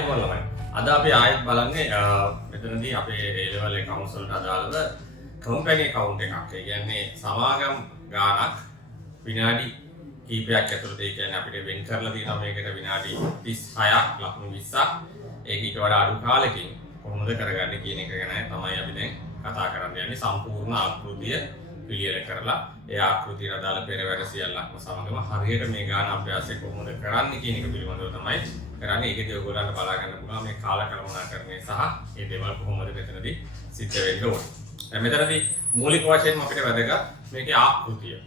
ආයිබෝන් ළමයි. අද අපි ආයෙත් බලන්නේ මෙතනදී අපේ A level accounts වලට අදාළව company account එකක්. ඒ කියන්නේ සමාගම් ගාණක් විනාඩි කීපයක් ඇතුළත ඒ කියන්නේ අපිට වෙන් කරලා තියෙනවා මේකට විනාඩි 36ක් ලකුණු 20ක්. ඒක ඊට වඩා අඩු කාලෙකින් කොහොමද කරගන්නේ කියන එක ගැන තමයි අපි දැන් කතා කරන්න යන්නේ. සම්පූර්ණ ආකෘතිය පිළියෙල කරලා ඒ ආකෘතියට අදාළ පෙරවැර සියල්ලක්ම සමගම හරියට මේ ගාන අභ්‍යාසය කොහොමද කරන්නේ කියන එක පිළිබඳව තමයි කරන්නේ. ඒකදී ඔයගොල්ලන්ට බලා ගන්න පුළුවන් මේ කාලකලමනාකරණය සහ මේ දේවල් කොහොමද මෙතනදී සිද්ධ වෙන්න ඕනේ. දැන් මෙතනදී මූලික වශයෙන්ම අපිට වැදගත් මේකේ ආකෘතිය.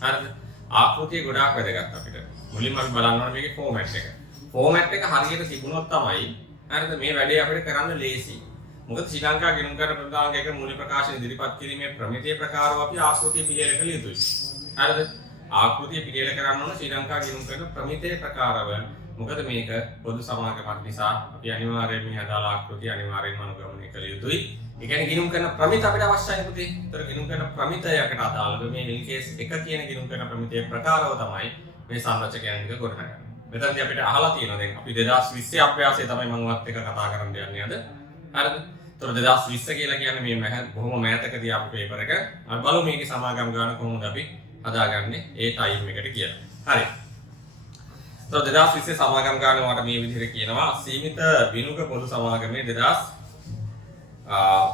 හරිද? ආකෘතිය ගොඩාක් වැදගත් අපිට. මුලින්ම අපි බලන්න ඕනේ මේකේ ෆෝමැට් එක. ෆෝමැට් එක හරියට තිබුණොත් තමයි හරිද මේ වැඩේ අපිට කරන්න ලේසි. මොකද ශ්‍රී ලංකා ගිණුම් කරන ප්‍රධානක මූලික ප්‍රකාශන ඉදිරිපත් කිරීමේ ප්‍රමිතිය ප්‍රකාරව අපි ආකෘතිය පිළියෙල කළ යුතුයි. හරිද? ආකෘතිය පිළියෙල කරන්න ඕන ශ්‍රී ලංකා ගිණුම් කරන ප්‍රමිතිය ප්‍රකාරව. මොකද මේක පොදු සමාගමක් නිසා අපි අනිවාර්යයෙන් මේ අදාළ ආකෘතිය අනිවාර්යයෙන්ම අනුගමනය කළ යුතුයි. ඒ කියන්නේ ගිණුම් කරන ප්‍රමිත අපිට අවශ්‍යයි පුතේ. ඒතර ගිණුම් කරන ප්‍රමිතයකට අදාළව මේ LKS 1 කියන ගිණුම් කරන ප්‍රමිතිය ප්‍රකාරව තමයි මේ සංරචකයන් එක ගොඩනගන්නේ. මෙතනදී අපිට අහලා තියෙනවා දැන් අපි 2020 අභ්‍යාසය තමයි මම වත් එක කතා කරන්න යන්නේ අද. හරිද? ඒතර 2020 කියලා කියන්නේ මේ බොහොම මෑතකදී ආපු පේපර් එක. අපි බලමු මේකේ සමාගම් ගාන කොහොමද අපි හදාගන්නේ ඒ ටයිම් එකට කියලා. හරි. ඒතර 2020 සමාගම් ගාන වට මේ විදිහට කියනවා සීමිත විනුක පොදු සමාගමේ 2020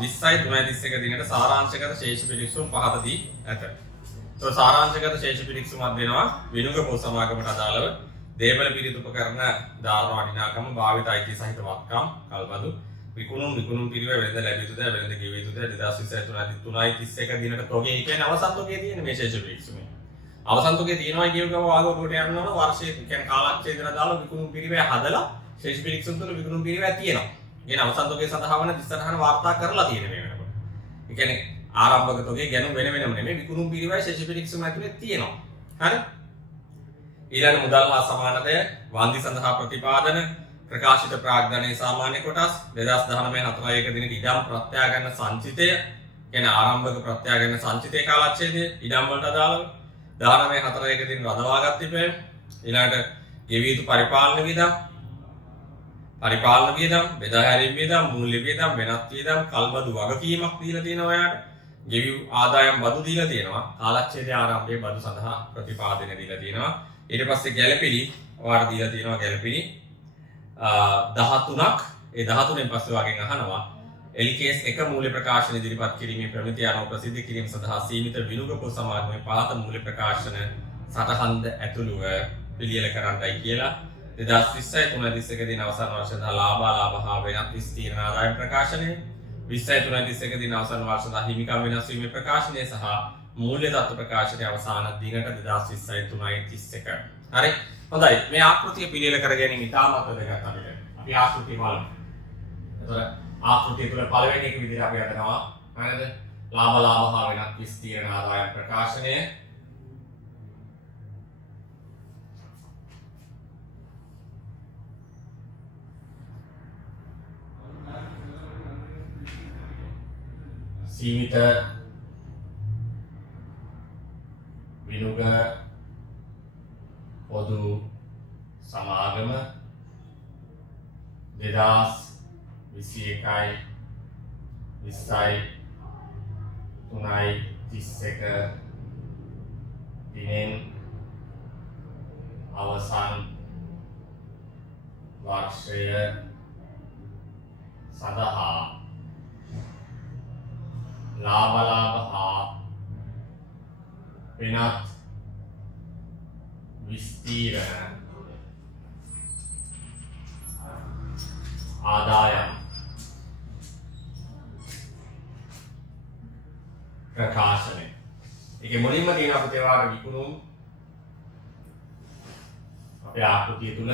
331 දිනට සාරාංශගත ශේෂ පිරික්සුම් පහත දී ඇත. ඒතර සාරාංශගත ශේෂ පිරික්සුමක් දෙනවා විනුක පොදු සමාගමට අදාළව දේපල පිරිත් උපකරණ දාන වටිනාකම භාවිත අයිතිය සහිත වත්කම් කල්බදු විකුණුම් පිරිව වෙළඳ ලැබිය යුතුද වෙළඳ ගෙවිය යුතුද 2023 331 දිනට තොගේ කියන්නේ අවසන් තොගේ තියෙන මේ ශේෂ පිරික්සුමේ අවසන් තොගේ තියෙනවා කියව ගම ආගමකට යනවා වර්ෂයේ කියන්නේ කාලක්ෂේත්‍ර දාලා විකුණුම් පිරිව හදලා ශේෂ පිරික්සුම් තුළ විකුණුම් පිරිව තියෙනවා. කියන අවසන් තොගේ සඳහා වන දිස්තරහන වාර්තා කරලා තියෙන මේ වෙනකොට. ඒ කියන්නේ ආරම්භක තොගේ ගැනුම් වෙනම නෙමෙයි විකුණුම් පිරිවයි ශේෂ පිරික්සුම ඇතුලේ තියෙනවා. හරි? ඊළඟ මුදල් හා සමානතය වන්දි සඳහා ප්‍රතිපාදන ප්‍රකාශිත ප්‍රාග්ධනයේ සාමාන්‍ය කොටස් 2019 4 දිනක ඉඩම් ප්‍රත්‍යාගන්න සංචිතය කියන්නේ ආරම්භක ප්‍රත්‍යාගන්න සංචිතයේ කාලච්ඡේදය ඉඩම් වලට අදාළව 19 4 දින රඳවාගත් තිබේ. ඊළඟට ගෙවිය යුතු පරිපාලන වියදම් බෙදා හැරීම් වියදම් මූල්‍ය වියදම් වෙනත් වියදම් කල්බදු වගකීමක් දීලා තියෙනවා ඔයාලට. ගෙවි ආදායම් බදු දීලා තියෙනවා. කාලච්ඡේදයේ ආරම්භයේ බදු සඳහා ප්‍රතිපාදන දීලා තියෙනවා. ඊට පස්සේ ගැළපිලි ඔයාලට දීලා තියෙනවා ගැළපිලි 13ක්. ඒ 13න් පස්සේ වගේ අහනවා LKS 1 මූල්‍ය ප්‍රකාශන ඉදිරිපත් කිරීමේ ප්‍රමිතිය අනුව ප්‍රසිද්ධ කිරීම සඳහා සීමිත විනුක පොත් සමාගමේ පහත මූල්‍ය ප්‍රකාශන සටහන්ද ඇතුළුව පිළියෙල කරන්නයි කියලා 2020 331 දින අවසන් වර්ෂ සඳහා ලාභ හා වෙනත් විස්තීර්ණ ආදායම් ප්‍රකාශනය 20 331 දින අවසන් වර්ෂ සඳහා හිමිකම් වෙනස් වීමේ ප්‍රකාශනය සහ මූල්‍ය තත්ත්ව ප්‍රකාශනයේ අවසාන දිනට 2020 331. හරි. හොඳයි. මේ ආකෘතිය පිළියෙල කර ගැනීම ඉතාමත් වැදගත් අපිට. අපි ආකෘතිය බලමු. එතකොට ආකෘතිය තුළ පළවෙනි එක විදිහට අපි හදනවා. හරිද? ලාභ හා වෙනත් විස්තීර්ණ ආදායම් ප්‍රකාශනය. සීමිත විනුක පොදු සමාගම 2021 20 331 දිනෙන් අවසන් වර්ෂය සඳහා ලාභ හා වෙනත් විස්තීර්ණ ආදායම් ප්‍රකාශනය. ඒකේ මුලින්ම තියෙන අපේ තේවාර විකුණුම් අපේ ආකෘතිය තුල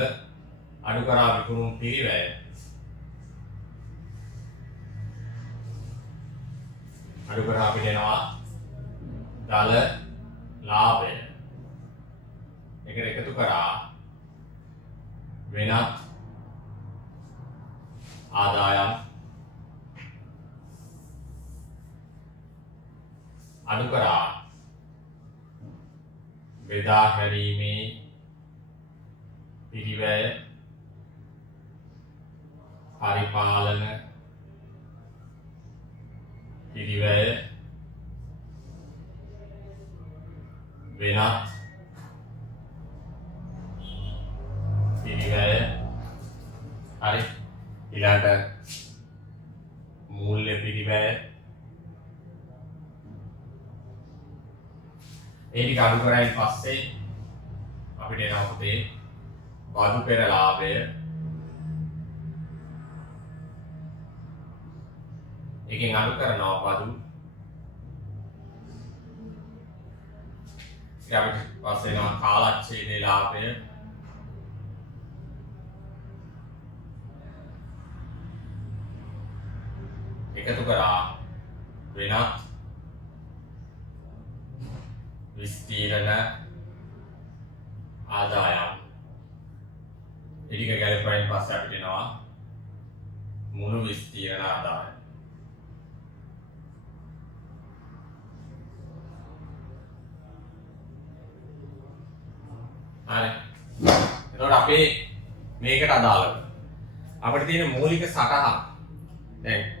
අඩු කරා විකුණුම් පිරිවැය අඩු කරා අපිට එනවා දල ලාභය. ඒකට එකතු කරා වෙනත් ආදායම් අඩු කරා බෙදා හැරීමේ පිරිවැය පරිපාලන පිරිවැය වෙනත් පිරිවැය හරි ඊළඟට මූල්‍ය පිරිවැය ඒ ටික අඩු කරයින් පස්සේ අපිට එනවා පුතේ බදු පෙර ලාභය එකෙන් අඩු කරනවා බදු ඊට අපිට පස්සේ එනවා කාලච්ඡේදයේ ලාභය එකතු කරා වෙනත් විස්තීර්ණ ආදායම් ටික ගැලපෙන්න පස්සේ අපිට එනවා මුළු විස්තීර්ණ ආදායම හරි එතකොට අපේ මේකට අදාළව අපිට තියෙන මූලික සටහන දැන්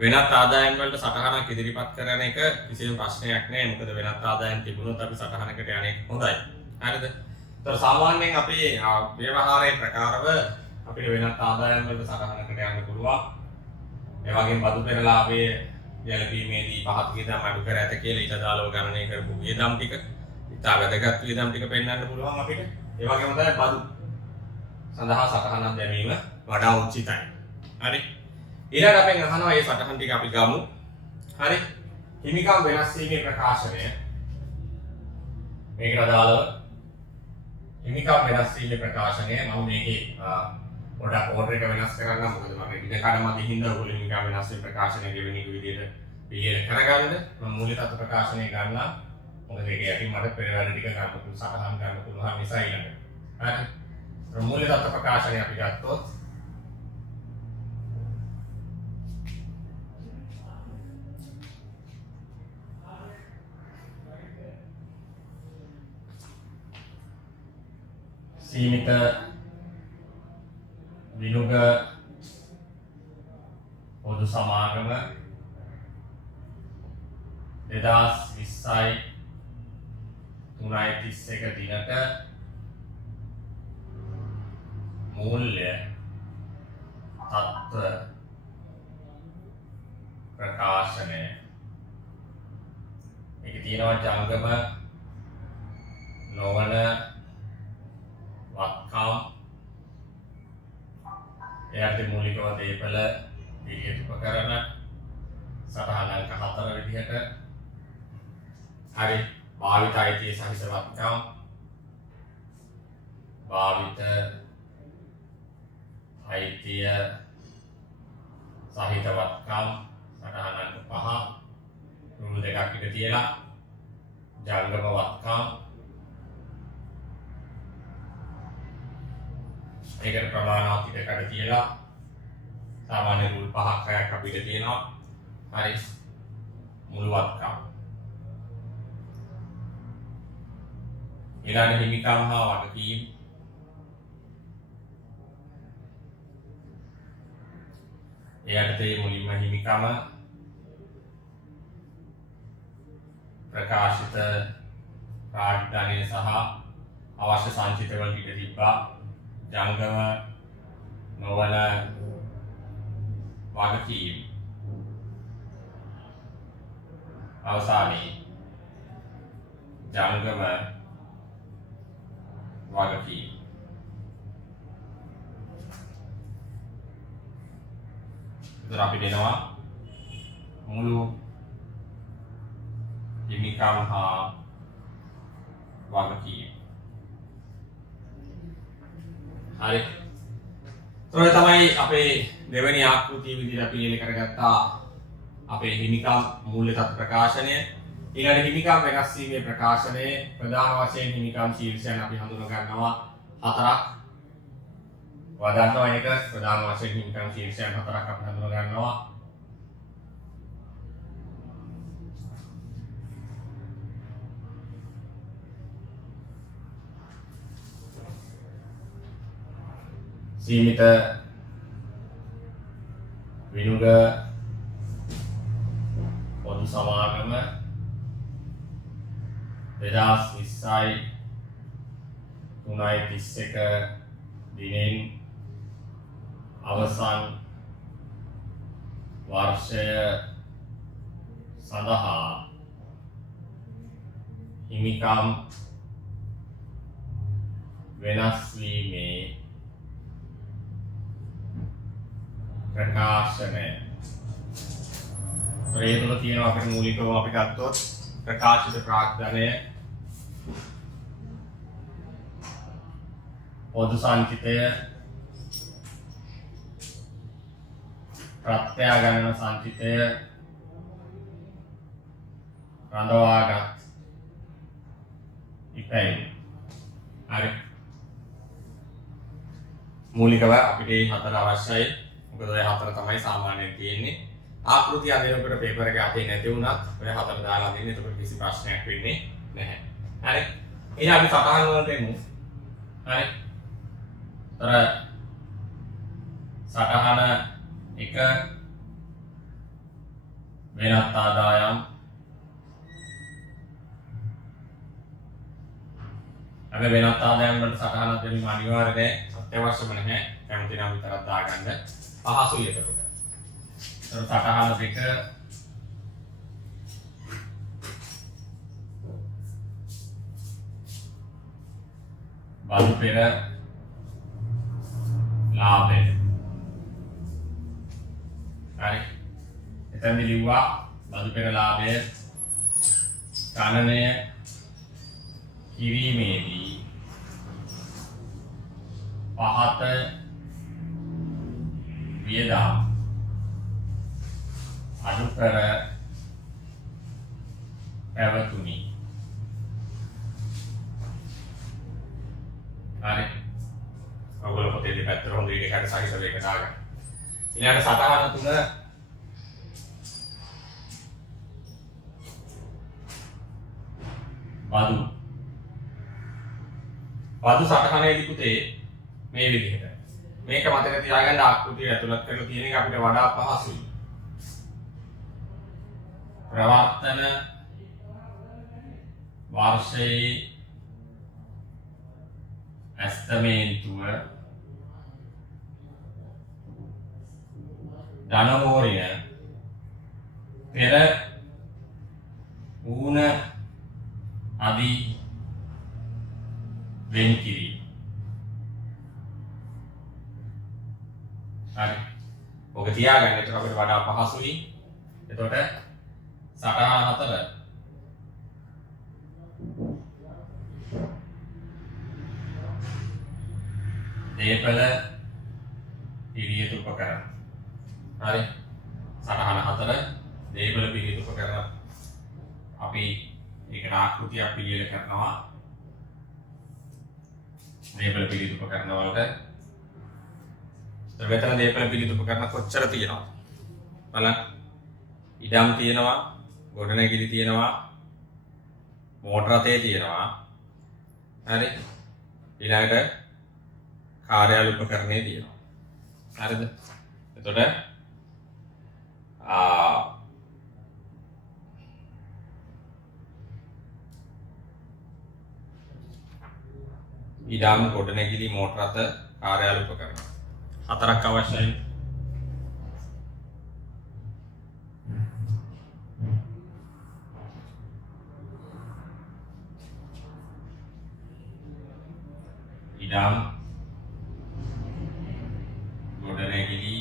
වෙනත් ආදායම් වලට සටහනක් ඉදිරිපත් කරන එක කිසිම ප්‍රශ්නයක් නෑ මොකද වෙනත් ආදායම් තිබුණොත් අපි සටහනකට යන්නේ හොඳයි හරිද ඒතර සාමාන්‍යයෙන් අපේ ව්‍යවහාරයේ ප්‍රකාරව අපිට වෙනත් ආදායම් වලට සටහනකට යන්න පුළුවන් ඒ වගේම බදු පෙර ලාභයේ ගැලපීමේදී පහත් වියදම් අඩු කර ඇත කියලා ඊට අදාළව ගණනය කරපු වියදම් ටික ඉතා වැදගත් වියදම් ටික පෙන්වන්න පුළුවන් අපිට ඒ වගේම තමයි බදු සඳහා සටහනක් දැමීම වඩා උචිතයි හරි ඊළඟ අපෙන් අහනවා මේ සටහන් ටික අපි ගමු. හරි. හිමිකම් වෙනස් වීමේ ප්‍රකාශනය. මේකට අදාළව හිමිකම් වෙනස් වීමේ ප්‍රකාශනය මම මේකේ පොඩක් ඕඩර් එක වෙනස් කරගන්න මොකද මම ඉඩ කඩ මත හින්දා ඔයගොල්ලෝ හිමිකම් වෙනස් වීමේ ප්‍රකාශනය ගෙවෙන එක විදිහට පිළියෙල කරගන්න මම මූලික තත්ත්ව ප්‍රකාශනය ගන්නවා. මොකද ඒක යටින් මට පෙරවැර ටික ගන්න පුළුවන් සටහන් ගන්න පුළුවන් නිසා ඊළඟ. හරි. මූලික තත්ත්ව ප්‍රකාශනය අපි ගත්තොත් සීමිත විනුග පොදු සමාගම 2020යි 3.31 දිනට මූල්‍ය තත්ත්ව ප්‍රකාශනය මේක තියෙනවා ජංගම නොවන වත්කම් එයාට මූලිකව දේපල පිළියෙත් උපකරණ සටහන් අංක 4 විදිහට හරි භාවිත අයිතිය සහිත වත්කම් භාවිත අයිතිය සහිත වත්කම් සටහන් අංක 5 රුළු දෙකක් ඉඳ තියලා ජංගම වත්කම් ඒකට ප්‍රමාණවත් ඉඩකඩ තියලා සාමාන්‍ය රුල් 5ක් 6ක් අපිට තියෙනවා හරි මුළු වත්කම් ඊළඟ හිමිකම් හා වගකීම් එයටතේ මුලින්ම හිමිකම ප්‍රකාශිත රාජධානිය සහ අවශ්‍ය සංචිත වලට ඉඩ තිබ්බා ජංගම නොවන වගකීම් අවසානයේ ජංගම වගකීම් ඉතින් අපි දෙනවා මුළු හිමිකම් හා වගකීම් හරි. ඔය තමයි අපේ දෙවෙනි ආකෘතිය විදිහට අපි ඉලක්ක කරගත්තා අපේ හිමිකම් මූල්‍ය තත් ප්‍රකාශනය. ඊළඟ හිමිකම් වෙනස් වීමේ ප්‍රකාශනයේ ප්‍රධාන වශයෙන් හිමිකම් ශීර්ෂයන් අපි හඳුනා ගන්නවා හතරක්. වදන්නවා ඒක ප්‍රධාන වශයෙන් හිමිකම් ශීර්ෂයන් හතරක් අපි හඳුනා ගන්නවා. සීමිත විනුග පොදු සමාගම 2020යි 3.31 දිනෙන් අවසන් වර්ෂය සඳහා හිමිකම් වෙනස් වීමේ ප්‍රකාශනය. ඒ තුළ තියෙනවා අපේ මූලිකව අපි ගත්තොත් ප්‍රකාශිත ප්‍රාග්ධනය, පොදු සංචිතය, ප්‍රත්‍යාගමන සංචිතය, රඳවාගත් ඉපැයි. හරි. මූලිකව අපිට මේ හතර අවශ්‍යයි. මොකද ඔය හතර තමයි සාමාන්‍යයෙන් තියෙන්නේ. ආකෘතිය අදිනකොට පේපර් එක අතේ නැති වුණත් ඔය හතර දාලා දෙන්නේ. එතකොට කිසි ප්‍රශ්නයක් වෙන්නේ නැහැ. හරි. ඊට අපි සටහන් වලට එමු. හරි. සටහන එක වෙනත් ආදායම් අපි වෙනත් ආදායම් වලට සටහනක් දෙන්න අනිවාර්ය නැහැ. අත්‍යවශ්‍යම නැහැ. කැමති නම් විතරක් දාගන්න. පහසුයි එතකොට. සටහන දෙක බදු පෙර ලාභය. හරි. එතනදි ලිව්වා බදු පෙර ලාභය ගණනය කිරීමේදී පහත වියදම් අඩු කර පැවතුණි. හරි. ඔයගොල්ලෝ පොතේ දෙපැත්තට හොඳ ඊට එකට සහිතව එක දාගන්න. ඊළඟ සටහන තුන බදු සටහනේදී පුතේ මේ විදිහට. මේක මතක තියාගන්න ආකෘතිය ඇතුළත් කරලා තියෙන එක අපිට වඩා පහසුයි. ප්‍රවර්තන වර්ෂයේ ඇස්තමේන්තුව ධනමෝරිය පෙර ඌන අදී වෙන් කිරීම. හරි. ඔක තියාගන්න. ඒක අපිට වඩා පහසුයි. එතකොට සටහන හතර දේපල පිළියෙත උපකරණ. හරි. සටහන හතර දේපල පිළියෙත උපකරණ. අපි ඒකට ආකෘතියක් පිළියෙල කරනවා. දේපල පිළියෙත උපකරණ වලට මෙතන දේපල පිළියෙත උපකරණ කොච්චර තියෙනවද බලන්න. ඉඩම් තියෙනවා, ගොඩනැගිලි තියෙනවා, මෝටර රථය තියෙනවා. හරි. ඊළඟට කාර්යාල උපකරණේ තියෙනවා. හරිද? එතකොට ඉඩම්, ගොඩනැගිලි, මෝටර රථ, කාර්යාල උපකරණ හතරක් අවශ්‍යයි. ඉඩම්, ගොඩනැගිලි,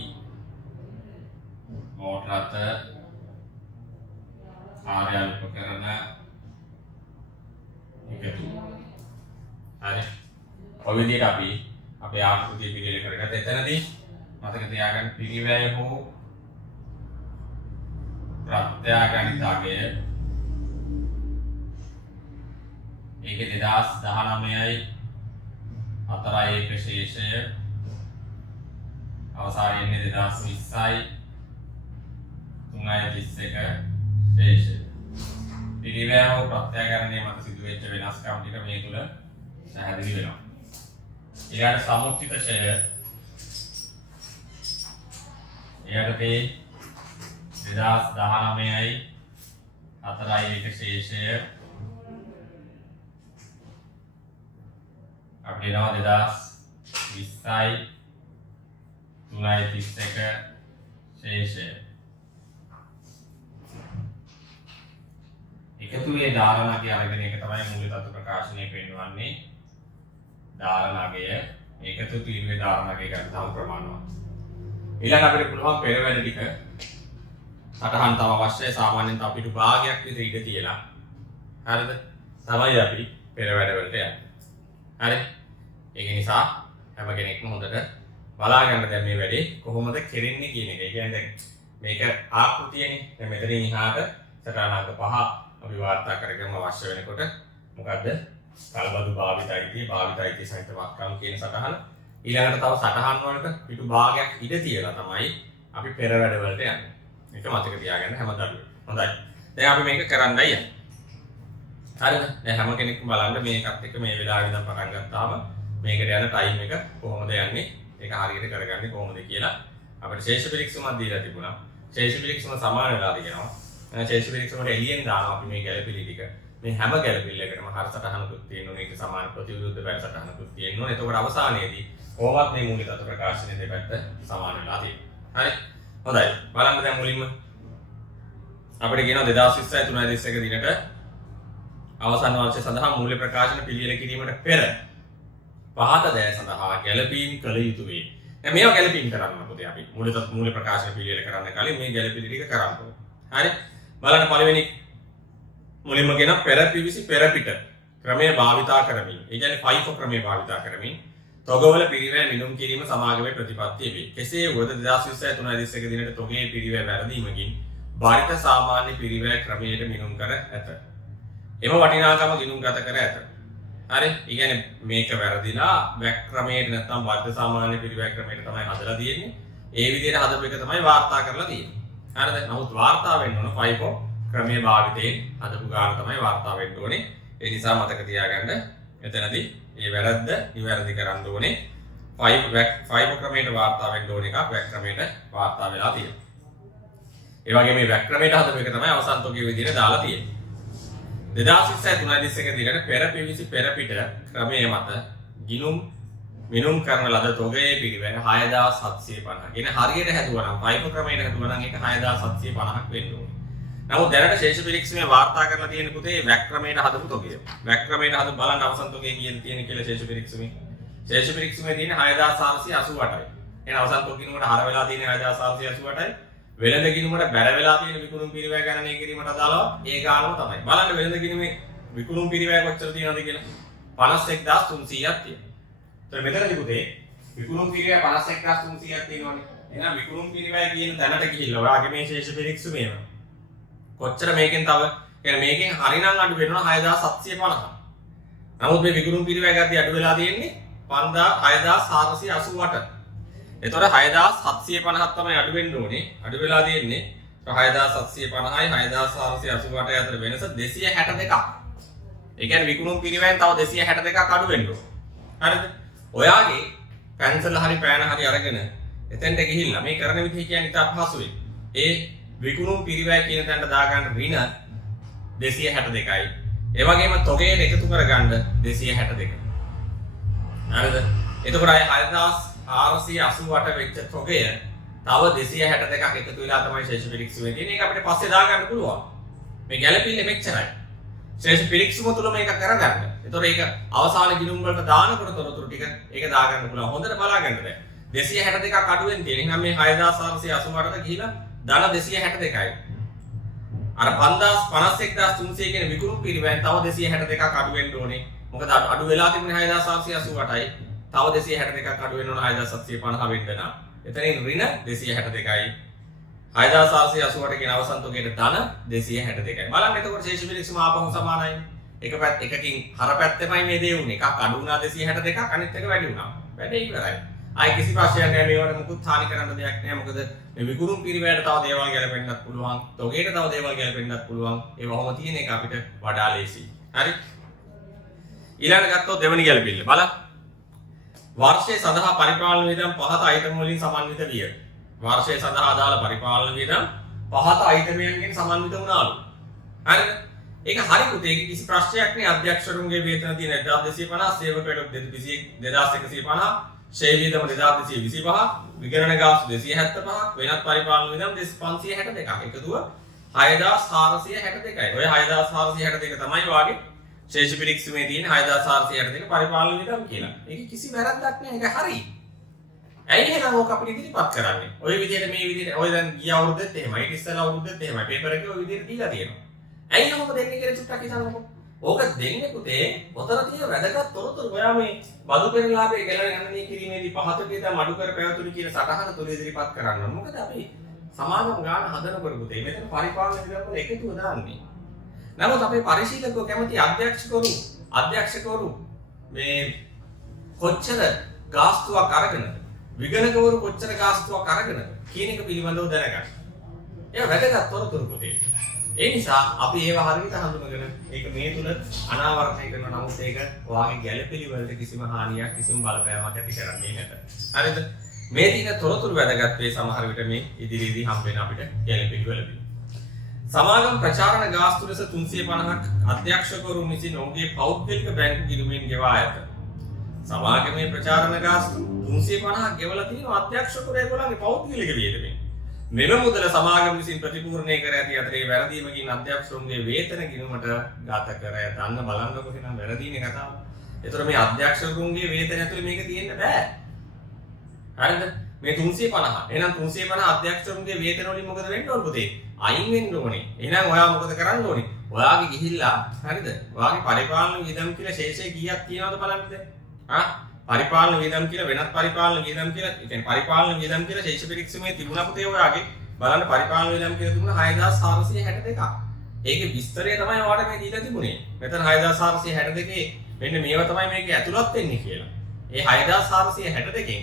මෝටර රථ, කාර්යාල උපකරණ එකතු. හරි. ඔය විදිහට අපි අපේ ආකෘතිය පිළියෙල කරගත්ත. එතනදී මතක තියාගන්න පිරිවැය හෝ ප්‍රත්‍යාගනිත අගය ඒක 2019යි 4 ශේෂය අවසානයේ 2020යි 3.31 ශේෂය. පිරිවැය හෝ ප්‍රත්‍යාගරණය මත සිදුවෙච්ච වෙනස්කම් ටික මේ තුල පැහැදිලි වෙනවා. ඊළඟ සමුච්චිත ෂය යටතේ 2019යි 4යි එක ශේෂය අපිට එනවා 2020යි 3යි 31 ශේෂය. එකතුවේ ධාරණකයේ අරගෙන එක තමයි මූලික තත්ත්ව ප්‍රකාශනය පෙන්වන්නේ. ධාරණකය එකතු තීරුවේ ධාරණකය ගන්න තම ප්‍රමාණවත්. ඊළඟ අපිට පුළුවන් පෙරවැඩ ටික සටහන් තම අවශ්‍යයි. සාමාන්‍යයෙන් අපිට භාගයක් විතර ඉඳ තියලා. හරිද? තමයි අපි පෙරවැඩ වලට යන්නේ. හරි? ඒක නිසා හැම කෙනෙක්ම හොඳට බලා ගන්න දැන් මේ වැඩේ කොහොමද කෙරෙන්නේ කියන එක. ඒ කියන්නේ මේක ආකෘතියනේ. දැන් මෙතනින් එහාට සටහනක 5 අපි වාර්තා කරගන්න අවශ්‍ය වෙනකොට මොකද්ද? කලබදු භාවිතයිති සහිත වක්‍රම් කියන සටහන. ඊළඟට තව සටහන් වලට පිටු භාගයක් ඉඳ තියලා තමයි අපි පෙර වැඩ වලට යන්නේ. මේක මතක තියාගන්න හැමදාම. හොඳයි. දැන් අපි මේක කරන්නයි යන්නේ. හරිද? දැන් හැම කෙනෙක්ම බලන්න මේකත් එක්ක මේ වෙලාවෙ ඉඳන් පටන් ගත්තාම මේකට යන ටයිම් එක කොහොමද යන්නේ? ඒක හරියට කරගන්නේ කොහොමද කියලා අපිට ශේෂ පිරික්සුමක් දීලා තිබුණා. ශේෂ පිරික්සුම සමාන වෙලා තියෙනවා. ශේෂ පිරික්සුමට එළියෙන් දානවා අපි මේ ගැළපිලි ටික. මේ හැම ගැළපිල්ලකටම හර සටහනකුත් තියෙනවා. ඒක සමාන ප්‍රතිවිරුද්ධ පැල සටහනකුත් තියෙනවා. එතකොට අවසානයේදී කොහොමත් මේ මූලික තත්ත්ව ප්‍රකාශනයේ දෙපැත්ත සමාන වෙලා තියෙනවා. හරි? හොඳයි. බලන්න දැන් මුලින්ම අපිට කියනවා 2020 3 දිනක අවසන් වර්ෂය සඳහා මූල්‍ය ප්‍රකාශන පිළියෙල කිරීමට පෙර පහත දෑ සඳහා ගැළපීම් කළ යුතු වේ. දැන් මේවා ගැළපීම් කරන්න පොතේ අපි මූල්‍ය ප්‍රකාශන පිළියෙල කරන්න කලින් මේ ගැළපිලි ටික කරන්න ඕනේ. හරි? බලන්න පළවෙනි මුලින්ම කියන පෙර පිවිසි පෙර පිට ක්‍රමය භාවිතා කරමින්. ඒ කියන්නේ FIFO ක්‍රමය භාවිතා කරමින් තොගවල පිරිවැය මිනුම් කිරීම සමාගමේ ප්‍රතිපත්තිය වේ. කෙසේ වුවද 2020 3 දිනක තොගේ පිරිවැය වැරදීමකින් භාරිත සාමාන්‍ය පිරිවැය ක්‍රමයට මිනුම් කර ඇත. එම වටිනාකම ගිණුම්ගත කර ඇත. හරි? ඒ කියන්නේ මේක වැරදිලා වැක් ක්‍රමයට නැත්නම් භාරිත සාමාන්‍ය පිරිවැය ක්‍රමයට තමයි හදලා තියෙන්නේ. ඒ විදිහට හදපු එක තමයි වාර්තා කරලා තියෙන්නේ. හරිද? නමුත් වාර්තා වෙන්න ඕන FIFO ක්‍රමයේ භාවිතයෙන් හදපු ගාන තමයි වාර්තා වෙන්න ඕනේ. ඒ නිසා මතක තියාගන්න එතනදී මේ වැරද්ද නිවැරදි කරන්න ඕනේ. FIFO ක්‍රමයට වාර්තා වෙන්න ඕන එකක් වැක් ක්‍රමයට වාර්තා වෙලා තියෙනවා. ඒ වගේ මේ වැක් ක්‍රමයට හදපු එක තමයි අවසන් තොගයේ විදිහට දාලා තියෙන්නේ. 2021 දිනට පෙර පිවිසි පෙර පිට ක්‍රමයේ මත මිනුම් කරන ලද තොගයේ පිරිවැය 6750. කියන හරියට හැදුවා නම් FIFO ක්‍රමයට හැදුවා නම් ඒක 6750ක් වෙන්න ඕනේ. නමුත් දැනට ශේෂ පිරික්සමේ වාර්තා කරලා තියෙන පුතේ වැක් ක්‍රමයට හදපු තොගය. වැක් ක්‍රමයට හදපු බලන්න අවසන් තොගයේ කීයද තියෙන්නේ කියලා ශේෂ පිරික්සමේ. ශේෂ පිරික්සමේ තියෙන්නේ 6488යි. එහෙනම් අවසන් තොගිනුමට හර වෙලා තියෙන්නේ 6488යි. වෙළඳ ගිණුමට බැර වෙලා තියෙන විකුණුම් පිරිවැය ගණනය කිරීමට අදාළව ඒ ගානම තමයි. බලන්න වෙළඳ ගිණුමේ විකුණුම් පිරිවැය කොච්චර තියෙනවද කියලා. 51300ක් තියෙනවා. ඒතර මෙතනදී පුතේ විකුණුම් පිරිවැය 51300ක් තියෙනවනේ. එහෙනම් විකුණුම් පිරිවැය කියන තැනට ගිහිල්ලා ඔයාගේ මේ ශේෂ පිරික්සමේම කොච්චර මේකෙන් තව කියන්නේ මේකෙන් හරිනම් අඩු වෙනවා 6750. නමුත් මේ විකුණුම් පිරිවැය ගත්තී අඩු වෙලා තියෙන්නේ 6488. එතකොට 6750ක් තමයි අඩු වෙන්න ඕනේ. අඩු වෙලා තියෙන්නේ 6750යි 6488 අතර වෙනස 262ක්. ඒ කියන්නේ විකුණුම් පිරිවැයෙන් තව 262ක් අඩු වෙන්න ඕනේ. හරිද? ඔයාගේ පැන්සල් හරි පෑන හරි අරගෙන එතෙන්ට ගිහිල්ලා මේ කරන විදිහ කියන්නේ ඉතා අපහසුයි. ඒ විකුණුම් පිරිවැය කියන තැනට දාගන්න රින 262යි. ඒ වගේම තොගයට එකතු කරගන්න 262. හරිද? එතකොට අය 6488 වෙච්ච තොගය තව 262ක් එකතු වෙලා තමයි ශේෂ පිරික්සුමේ තියෙන්නේ. ඒක අපිට පස්සේ දාගන්න පුළුවන්. මේ ගැළපෙන්නේ මෙච්චරයි. ශේෂ පිරික්සුම තුල මේක කරගන්න. එතකොට ඒක අවසාන ගිණුම් වලට දානකොට තොරතුරු ටික ඒක දාගන්න පුළුවන්. හොඳට බලාගන්න දැන්. 262ක් අඩුවෙන් තියෙන. එහෙනම් මේ 6488ට ගිහිලා ධන 262යි. අර 51300 කියන විකුණුම් පිරිවැයෙන් තව 262ක් අඩු වෙන්න ඕනේ. මොකද අඩු වෙලා තිබුණේ 6488යි. තව 262ක් අඩු වෙන්න ඕන 6750 වෙන්න නම්. එතනින් ඍණ 262යි. 6488 කියන අවසන් තොගයට ධන 262යි. බලන්න එතකොට ශේෂ පිරික්සම ආපහු සමානයි. එකකින් හර පැත්තෙමයි මේ දේ උනේ. එකක් අඩු වුණා 262ක් අනිත් එක වැඩි වුණා. වැඩේ ඉවරයි. ආයි කිසි ප්‍රශ්නයක් නැහැ මේවට මුකුත් හානි කරන්න දෙයක් නැහැ. මොකද මේ විකුණුම් පිරිවැයට තව දේවල් ගැලපෙන්නත් පුළුවන්. තොගයට තව දේවල් ගැලපෙන්නත් පුළුවන්. ඒ වහම තියෙන එක අපිට වඩා ලේසියි. හරි? ඊළඟ ගත්තොත් දෙවෙනි ගැලපෙන්න. බලන්න. වර්ෂයේ සඳහා පරිපාලන වියදම් පහත අයිටම් වලින් සමන්විත විය. වර්ෂය සඳහා අදාළ පරිපාලන වියදම් පහත අයිතමයන්ගෙන් සමන්විත වුණාලු. හරිද? ඒක හරි පුතේ. ඒක කිසි ප්‍රශ්නයක් නෑ. අධ්‍යක්ෂකරුන්ගේ වේතන තියෙන 1250, සේවකවරුන්ට 2150, ෂේ වියදම 2225, විගණන ගාස්තු 275, වෙනත් පරිපාලන වියදම් 2562ක්. එකතුව 6462යි. ඔය 6462 තමයි වාගේ ශේෂ පිරික්සුමේ තියෙන 6462 පරිපාලන වියදම් කියලා. ඒක කිසි වැරද්දක් නෑ. ඒක හරි. ඇයි එහෙනම් ඕක අපිට ඉදිරිපත් කරන්නේ? ඔය විදිහට මේ විදිහට ඔය දැන් ගිය අවුරුද්දෙත් එහෙමයි, ඉස්සෙල්ලා අවුරුද්දෙත් එහෙමයි. පේපර් එකේ ඔය විදිහට දීලා තියෙනවා. ඇයි ඔහොම දෙන්නේ කියලා චුට්ටක් හිතන්නකෝ. ඕක දෙන්නේ පුතේ ඔතන තියෙන වැදගත් තොරතුරු ඔයා මේ බදු පෙරලාභයේ ගණනය කිරීමේදී පහත වියදම් අඩු කර පැවතුණු කියන සටහන තුල ඉදිරිපත් කරන්න. මොකද අපි සමාගම් ගාන හදනකොට පුතේ මෙතන පරිපාලන වියදම් වල එකතුව දාන්නේ. නමුත් අපේ පරිශීලකව කැමති අධ්‍යක්ෂකවරු මේ කොච්චර ගාස්තුවක් අරගෙනද විගණකවරු කොච්චර ගාස්තුවක් අරගෙනද කියන එක පිළිබඳව දැනගන්න. ඒක වැදගත් තොරතුරු පුතේ. ඒ නිසා අපි ඒව හරියට හඳුනගෙන ඒක මේ තුල අනාවරණය කරන නමුත් ඒක ඔයාගේ ගැළපෙලි වලට කිසිම හානියක් කිසිම බලපෑමක් ඇති කරන්නේ නැත. හරිද? මේ තියෙන තොරතුරු වැදගත් වේ සමහර විට මේ ඉදිරියේදී හම්බ වෙන අපිට ගැළපෙලි වලදී. සමාගම් ප්‍රචාරණ ගාස්තු ලෙස 350ක් අධ්‍යක්ෂකවරුන් විසින් ඔවුන්ගේ පෞද්ගලික බැංකු ගිණුමෙන් ගෙවා ඇත. සමාගමේ ප්‍රචාරණ ගාස්තු 350ක් ගෙවලා තියෙනවා අධ්‍යක්ෂකවරු ඒගොල්ලන්ගේ පෞද්ගලික වියදමෙන්. මෙම මුදල සමාගම විසින් ප්‍රතිපූර්ණය කර ඇති අතරේ වැරදීමකින් අධ්‍යක්ෂකවරුන්ගේ වේතන ගිණුමට ගත කර ඇත. අන්න බලන්නකො එහෙනම් වැරදීනේ කතාව. ඒතර මේ අධ්‍යක්ෂකවරුන්ගේ වේතන ඇතුලේ මේක තියෙන්න බෑ. හරිද? මේ 350. එහෙනම් 350 අධ්‍යක්ෂකවරුන්ගේ වේතන වලින් මොකද වෙන්න ඕන පුතේ? අයින් වෙන්න ඕනේ. එහෙනම් ඔයා මොකද කරන්න ඕනේ? ඔයාගේ ගිහිල්ලා හරිද? ඔයාගේ පරිපාලන වියදම් කියලා ශේෂය කීයක් තියෙනවද බලන්නද? පරිපාලන වියදම් කියලා වෙනත් පරිපාලන වියදම් කියලා, ඒ කියන්නේ පරිපාලන වියදම් කියලා ශේෂ පිරික්සීමේ තිබුණා පුතේ ඔයාගේ. බලන්න පරිපාලන වියදම් කියලා තිබුණා 6462ක්. ඒකේ විස්තරය තමයි ඔයාලට මේ දීලා තිබුණේ. මෙතන 6462 මෙන්න මේවා තමයි මේකේ ඇතුළත් වෙන්නේ කියලා. ඒ 6462කින්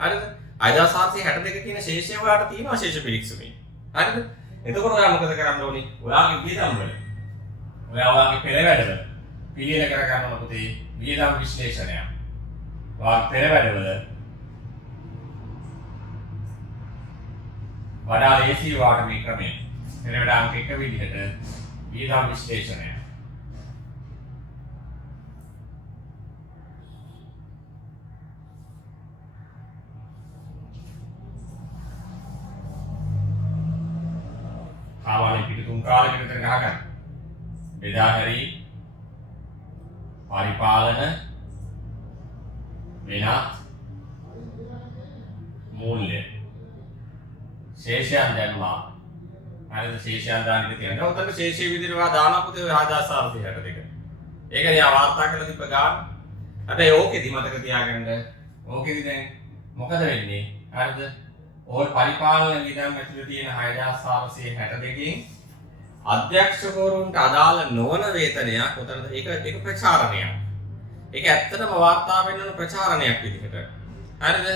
හරිද? 6462 කියන ශේෂය ඔයාලට තියෙනවා ශේෂ පිරික්සීමේ. හරිද? එතකොට ඔයා මොකද කරන්න ඕනේ? ඔයාගේ වියදම් වල ඔයාගේ පෙරවැඩවල පිළියෙල කර ගන්න පුතේ වියදම් විශ්ලේෂණය. ඔයාගේ පෙරවැඩවල වඩා ලේසි වාට මේ ක්‍රමය. පෙරවැඩ අංක 1 විදිහට වියදම් විශ්ලේෂණය. කාවාලේ පිට තුන් කාලයකට විතර ගහගන්න. බෙදා හැරී පරිපාලන වෙනත් මූල්‍ය ශේෂයන් දැම්මා. හරිද? ශේෂයන් දාන්න තියෙනවා. උතන ශේෂයේ විදිහට වා දානවා පුතේ 6462. ඒකනේ ආ වාර්තා කරලා තිබ්බ ගාන. හැබැයි ඕකෙදි මතක තියාගන්න. ඕකෙදි දැන් මොකද වෙන්නේ? හරිද? ඔය පරිපාලන වියදම් ඇතුළේ තියෙන 6462කින් අධ්‍යක්ෂකවරුන්ට අදාළ නොවන වේතනයක් උතනද ඒක ප්‍රචාරණයක්. ඒක ඇත්තටම වාර්තා වෙන්න ප්‍රචාරණයක් විදිහට. හරිද?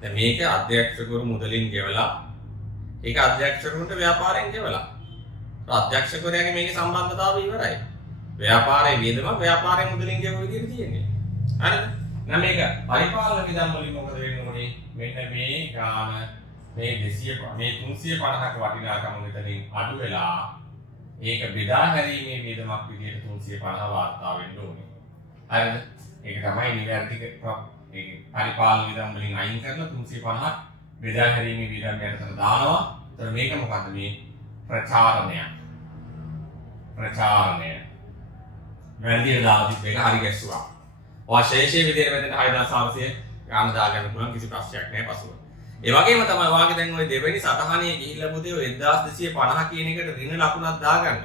දැන් මේක අධ්‍යක්ෂකවරු මුදලින් ගෙවලා ඒක අධ්‍යක්ෂකවරුන්ට ව්‍යාපාරයෙන් ගෙවලා. අධ්‍යක්ෂකවරයාගේ මේකේ සම්බන්ධතාවය ඉවරයි. ව්‍යාපාරයේ වියදම ව්යාපාරයෙන් මුදලින් ගෙවුව විදිහට තියෙන්නේ. හරිද? නම් මේක පරිපාලන වියදම් වලින් මොකද වෙන්න ඕනේ? මෙන්න මේ ගාන මේ 350ක වටිනාකම මෙතනින් අඩු වෙලා ඒක බෙදා හැරීමේ වියදමක් විදිහට 350 වාර්තා වෙන්න ඕනේ. හරිද? ඒක තමයි නිවැරදි ඒක පරිපාලන වියදම් වලින් අයින් කරලා 350ක් බෙදා හැරීමේ වියදම් යටතට දානවා. ඒතර මේක මොකද්ද මේ ප්‍රචාරණය. වැරදියට දාලා තිබ්බ එක හරි ගැස්සුවා. ඔය ශේෂයේ විදිහට මෙතන 6400 ගාන දාගන්න පුළුවන් කිසි ප්‍රශ්නයක් නැහැ පසුව. ඒ වගේම තමයි වාගේ දැන් ওই දෙවෙනි සටහනේ ගිහිල්ලා පුතේ ඔය 1250 කියන එකට ඍණ ලකුණක් දාගන්න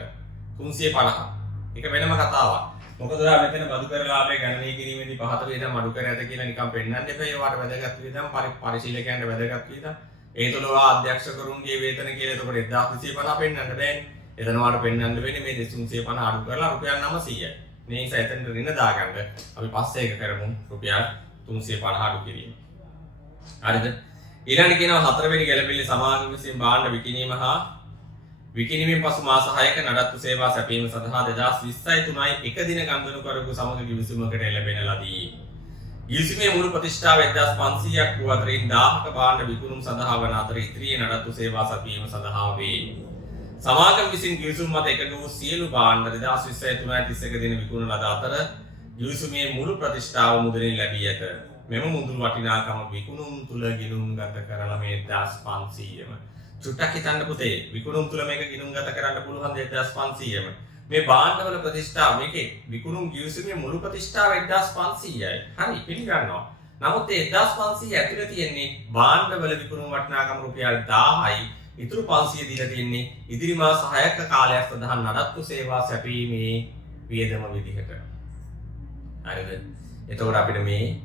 350. ඒක වෙනම කතාවක්. මොකද ඔයා මෙතන බදු පෙරලාභය ගණනය කිරීමේදී පහත වේදම් අඩු කර ඇත කියලා නිකන් පෙන්නන්න එපා. ඒවට වැදගත් වේදම් පරිශීලකයන්ට වැදගත් වේදම්. ඒ තුල ඔයා අධ්‍යක්ෂකරුන්ගේ වේතන කියලා එතකොට 1250 පෙන්නන්න බෑනේ. එතන ඔයාලට පෙන්නන්න වෙන්නේ මේ 350 අඩු කරලා රුපියල් 900යි. මේ නිසා එතන ඍණ දාගන්න අපි පස්සේ එක කරමු රුපියල් 350 අඩු කිරීම. හරිද? ඊළඟ කියනවා හතරවෙනි ගැළපෙළි සමාගම විසින් භාණ්ඩ විකිණීම හා විකිණීමෙන් පසු මාස 6ක නඩත්තු සේවා සැපයීම සඳහා 2020යි 3යි එක දින ගනුදෙනු කරපු සමග කිවිසුමකට එළඹෙන ලදී. ගිවිසුමේ මුළු ප්‍රතිෂ්ඨාව 1500ක් වූ අතරින් 1000ක භාණ්ඩ විකුණුම් සඳහා වන අතර ඉතිරියේ නඩත්තු සේවා සපයීම සඳහා වේ. සමාගම විසින් ගිවිසුම් මත එකතු වූ සියලු භාණ්ඩ 2020 331 දින විකුණන ලද අතර ගිවිසුමේ මුළු ප්‍රතිෂ්ඨාව මුදලින් ලැබී ඇත. මෙම මුදල් වටිනාකම විකුණුම් තුල ගිණුම්ගත කරන මේ 1500ම. චුට්ටක් හිතන්න පුතේ විකුණුම් තුල මේක ගිණුම්ගත කරන්න පුළුවන් 1500ම. මේ භාණ්ඩවල ප්‍රතිෂ්ඨාව මේකේ විකුණුම් ගිවිසුමේ මුළු ප්‍රතිෂ්ඨාව 1500යි. හරි පිළිගන්නවා. නමුත් ඒ 1500 ඇතුළේ තියෙන්නේ භාණ්ඩවල විකුණුම් වටිනාකම රුපියල් 1000යි. ඉතුරු 500 දීලා තියෙන්නේ ඉදිරි මාස 6ක කාලයක් සඳහා නඩත්තු සේවා සැපීමේ වියදම විදිහට. හරිද? එතකොට අපිට මේ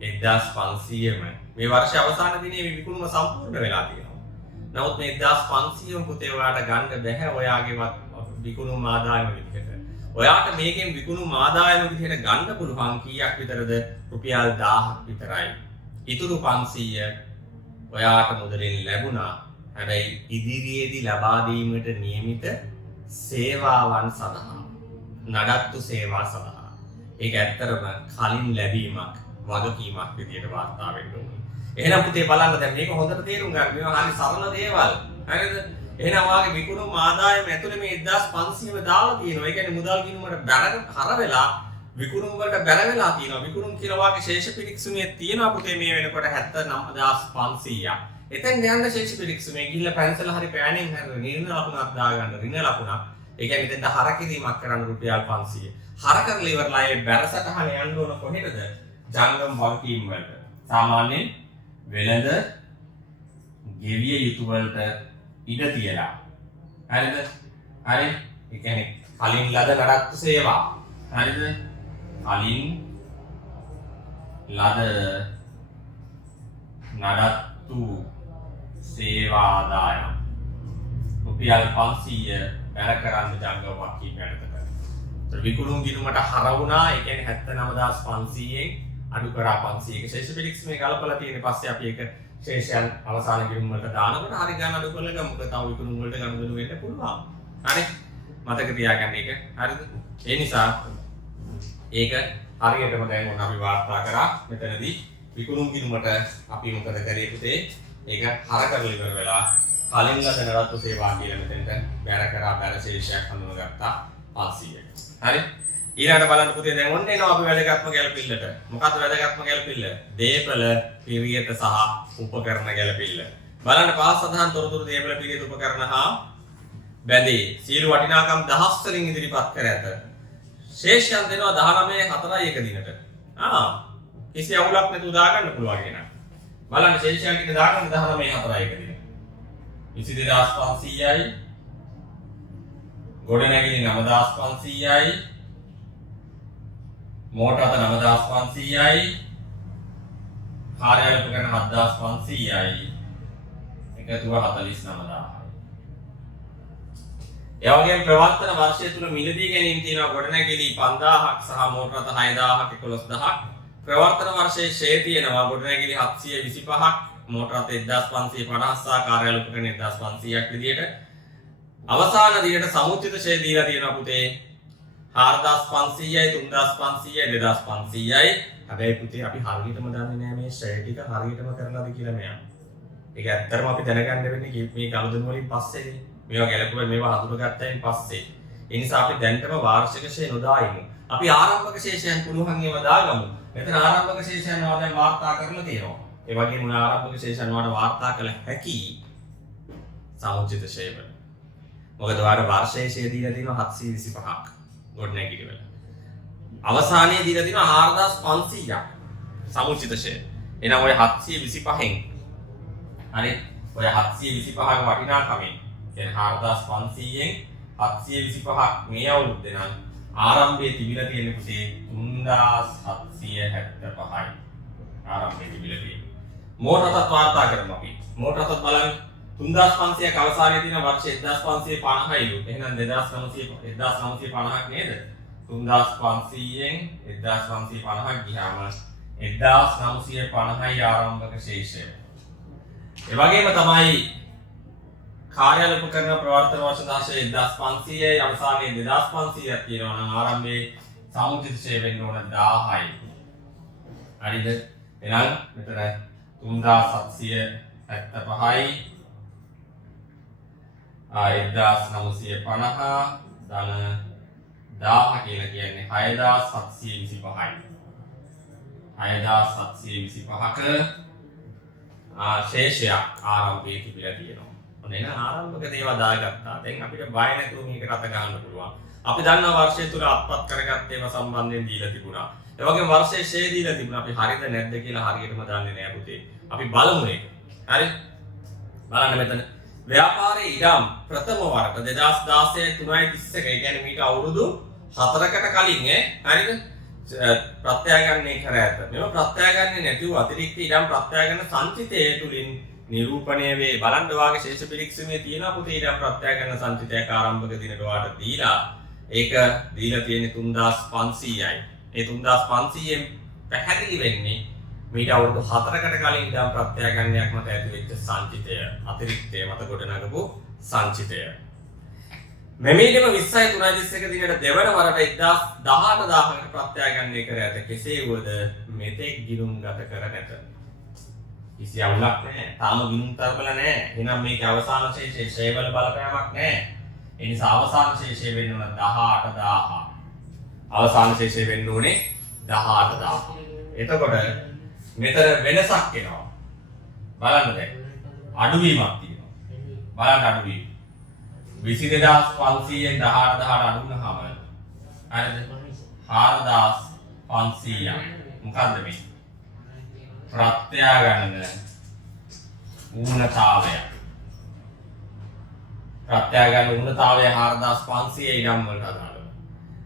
1500ම මේ වර්ෂ අවසාන දිනේ මේ විකුණුම සම්පූර්ණ වෙලා තියෙනවා. නමුත් මේ 1500ම පුතේ ඔයාලට ගන්න බැහැ ඔයාගේ විකුණුම් ආදායම විදිහට. ඔයාට මේකෙන් විකුණුම් ආදායම විදිහට ගන්න පුළුවන් කීයක් විතරද? රුපියල් 1000ක් විතරයි. ඉතුරු 500 ඔයාට මුදලින් ලැබුණා. හැබැයි ඉදිරියේදී ලබා දීමට නියමිත සේවාවන් සඳහා නඩත්තු සේවා සඳහා ඒක ඇත්තටම කලින් ලැබීමක් වගකීමක් විදියට වාර්තා වෙන්න ඕනේ. එහෙනම් පුතේ බලන්න දැන් මේක හොඳට තේරුම් ගන්න. මේවා හරි සරල දේවල්. හරිද? එහෙනම් වාගේ විකුණුම් ආදායම ඇතුලේ මේ 1500ම දාලා තියෙනවා. ඒ කියන්නේ මුදල් ගිණුමට කර වෙලා විකුණුම් වලට බැල වෙලා තියෙනවා. විකුණුම් කියලා වාගේ ශේෂ පිරික්සුමේ තියෙනවා පුතේ මේ වෙනකොට 79500ක්. එතෙන් යන්න ශේෂ පිරික්සුමේ ගිහිල්ලා පැන්සල හරි පෑනෙන් හරි ඍණ ලකුණක් දාගන්න ඍණ ලකුණක්. ඒ කියන්නේ මෙතෙන්ට හර කිරීමක් කරන්න රුපියල් 500. හර කරලා ඉවරලා ඒ බැරසටහන යන්න ඕන කොහෙටද? ජංගම වගකීම් වලට. සාමාන්‍යයෙන් වෙළඳ ගෙවිය යුතු වලට ඉඩ තියලා. හරිද? හරි. ඒ කියන්නේ කලින් ලද නඩත්තු සේවා. හරිද? කලින් ලද නඩත්තු සේවා ආදායම් රුපියල් 500 බැර කරන්න ජංගම වගකීම් යටතට. විකුණුම් ගිණුමට හර වුණා. ඒ කියන්නේ 79500න් අඩු කරා 500ක ශේෂ පිරික්ස මේ ගලපලා තියෙන පස්සේ අපි ඒක ශේෂයන් අවසාන ගිණුම් වලට දානකොට හරි ගන්න අඩු කරලා ගමු. තව විකුණුම් වලට ගනුදෙනු වෙන්න පුළුවන්. හරි. මතක තියාගන්න ඒක. හරිද? ඒ නිසා ඒක හරියටම දැන් ඔන්න අපි වාර්තා කරා. මෙතනදී විකුණුම් ගිණුමට අපි මොකද කරේ පුතේ? ඒක හර කරලා ඉවර වෙලා කලින් ලද නඩත්තු සේවා කියලා මෙතනට බැර කරා බැර ශේෂයක් හඳුනගත්තා 500ක්. හරි? ඊළඟට බලන්න පුතේ දැන් ඔන්න එනවා අපි වැදගත්ම ගැළපිල්ලට. මොකක්ද වැදගත්ම ගැළපිල්ල? දේපල, පිරියත සහ උපකරණ ගැළපිල්ල. බලන්න පහත් සඳහන් තොරතුරු දේපල, පිරියත, උපකරණ හා බැඳේ. සියලු වටිනාකම් දහස් වලින් ඉදිරිපත් කර ඇත. ශේෂයන් දෙනවා 19.4 දිනට. කිසි අවුලක් නැතුව දාගන්න පුළුවන් කෙනා. බලන්න ශේෂයන් ටික දාගන්න 19.4 දින. 22500යි. ගොඩනැගිලි 9500යි. මෝටර 9500යි. කාර්යාල උපකරණ 7500යි. එකතුව 49000යි. ඒ වගේම ප්‍රවර්තන වර්ෂය තුල මිලදී ගැනීම තියෙනවා ගොඩනැගිලි 5000ක් සහ මෝටර 6000ක් 11000ක්. ප්‍රවර්තන වර්ෂයේ ෂේ තියෙනවා ගොඩනැගිලි 725ක්, මෝටර 1550 සහ කාර්යාල උපකරණ 1500ක් විදියට. අවසාන දිනට සමුච්චිත ෂේ දීලා තියෙනවා පුතේ 4500යි 3500යි 2500යි. හැබැයි පුතේ අපි හරියටම දන්නේ නැහැ මේ ෂේ ටික හරියටම කරලාද කියලා මෙයා. ඒක ඇත්තටම අපි දැනගන්න වෙන්නේ මේ ගනුදෙනු වලින් පස්සේනේ. මේවා ගැලපුවා මේවා හඳුනගත්තයින් පස්සේ. ඒ නිසා අපි දැන්ටම වාර්ෂික ෂේ නොදා ඉමු. අපි ආරම්භක ශේෂයන් පුළුවන් ඒවා දාගමු. මෙතන ආරම්භක ශේෂයන් වා දැන් වාර්තා කරලා තියෙනවා. ඒ වගේම ආරම්භක ශේෂයන් වාට වාර්තා කළ හැකි සමුචිත ෂේවල. මොකද වාට වර්ෂයේ ෂේ දීලා තියෙනවා 725ක් ගොඩනැගිලි වල. අවසානයේ දීලා තියෙනවා 4500ක් සමුචිත ෂේ. එහෙනම් ඔය 725න් හරි ඔය 725ක වටිනාකමෙන් කියන්නේ 4500න් 725ක් මේ අවුරුද්දේ නම් ආරම්භයේ තිබිලා තියෙන පුතේ 3775යි. ආරම්භයේ තිබිලා තියෙන්නේ. මෝටරත් වාර්තා කරමු අපි. මෝටරත් බලන්න 3500ක අවසානයේ තියෙන වර්ෂ 1550යිලු. එහෙනම් 1950ක් නේද? 3500න් 1550ක් ගියාම 1950යි ආරම්භක ශේෂය. ඒ වගේම තමයි කාර්යාල උපකරණ ප්‍රවර්තන වර්ෂ 1500යි අවසානයේ 2500ක් තියෙනවා නම් ආරම්භයේ සමුචිත ෂේ වෙන්න ඕන 1000යි. හරිද? එහෙනම් මෙතන 3775යි 1950 ධන 1000 කියලා කියන්නේ 6725යි. 6725ක ශේෂයක් ආරම්භයේ තිබිලා තියෙනවා. ඔන්න එන ආරම්භක දේවල් දාගත්තා. දැන් අපිට බය නැතුව මේක රට ගන්න පුළුවන්. අපි දන්නවා වර්ෂය තුල අත්පත් කරගත්ත ඒවා සම්බන්ධයෙන් දීලා තිබුණා. ඒ වගේම වර්ෂයේ ෂේ දීලා තිබුණා. අපි හරිද නැද්ද කියලා හරියටම දන්නේ නැහැ පුතේ. අපි බලමු මේක. හරි? බලන්න මෙතන ව්‍යාපාරයේ ඉඩම් ප්‍රථම වරට 2016 3.31 ඒ කියන්නේ මේක අවුරුදු 4කට කලින් හරිද? ප්‍රත්‍යාගන්නේ කර ඇත. මේව ප්‍රත්‍යාගන්නේ නැතිව අතිරික්ත ඉඩම් ප්‍රත්‍යාගන සංචිතය තුලින් නිරූපණය වේ. බලන්න වාගේ ශේෂ පිරික්සීමේ තියෙනවා පුතේ ඉඩම් ප්‍රත්‍යාගන සංචිතයක් ආරම්භක දිනට වාට දීලා ඒක දීලා තියෙන්නේ 3500යි. ඒ 3500න් පැහැදිලි වෙන්නේ මේක අවුරුදු 4කට කලින් ඉඳන් ප්‍රත්‍යාගන්නයක් මත ඇති වෙච්ච සංචිතය අතිරික්තය මත ගොඩනගපු සංචිතය. මෙමෙයිදම 20.3.31 දිනට දෙවන වරට 18000කට ප්‍රත්‍යාගන්නය කර ඇත. කෙසේ වුවද මෙතෙක් ගිණුම් ගත කර නැත. කිසි අවුලක් නැහැ. තාම ගිණුම් තරබල නැහැ. එහෙනම් මේකේ අවසාන ශේෂයේ ෂේවල බලපෑමක් නැහැ. ඒ නිසා අවසාන ශේෂය වෙන්න ඕන 18000. අවසාන ශේෂය වෙන්න ඕනේ 18000. එතකොට මෙතන වෙනසක් එනවා. බලන්න දැන්. අඩුවීමක් තියෙනවා. බලන්න අඩුවීම. 22500න් 18000ට අඩු වුණාම හරිද? 4500ක්. මොකද්ද මේ? ප්‍රත්‍යාගන්න ඌනතාවය. ප්‍රත්‍යාගන්න ඌනතාවය 4500 ඉඩම් වලට අදාළව.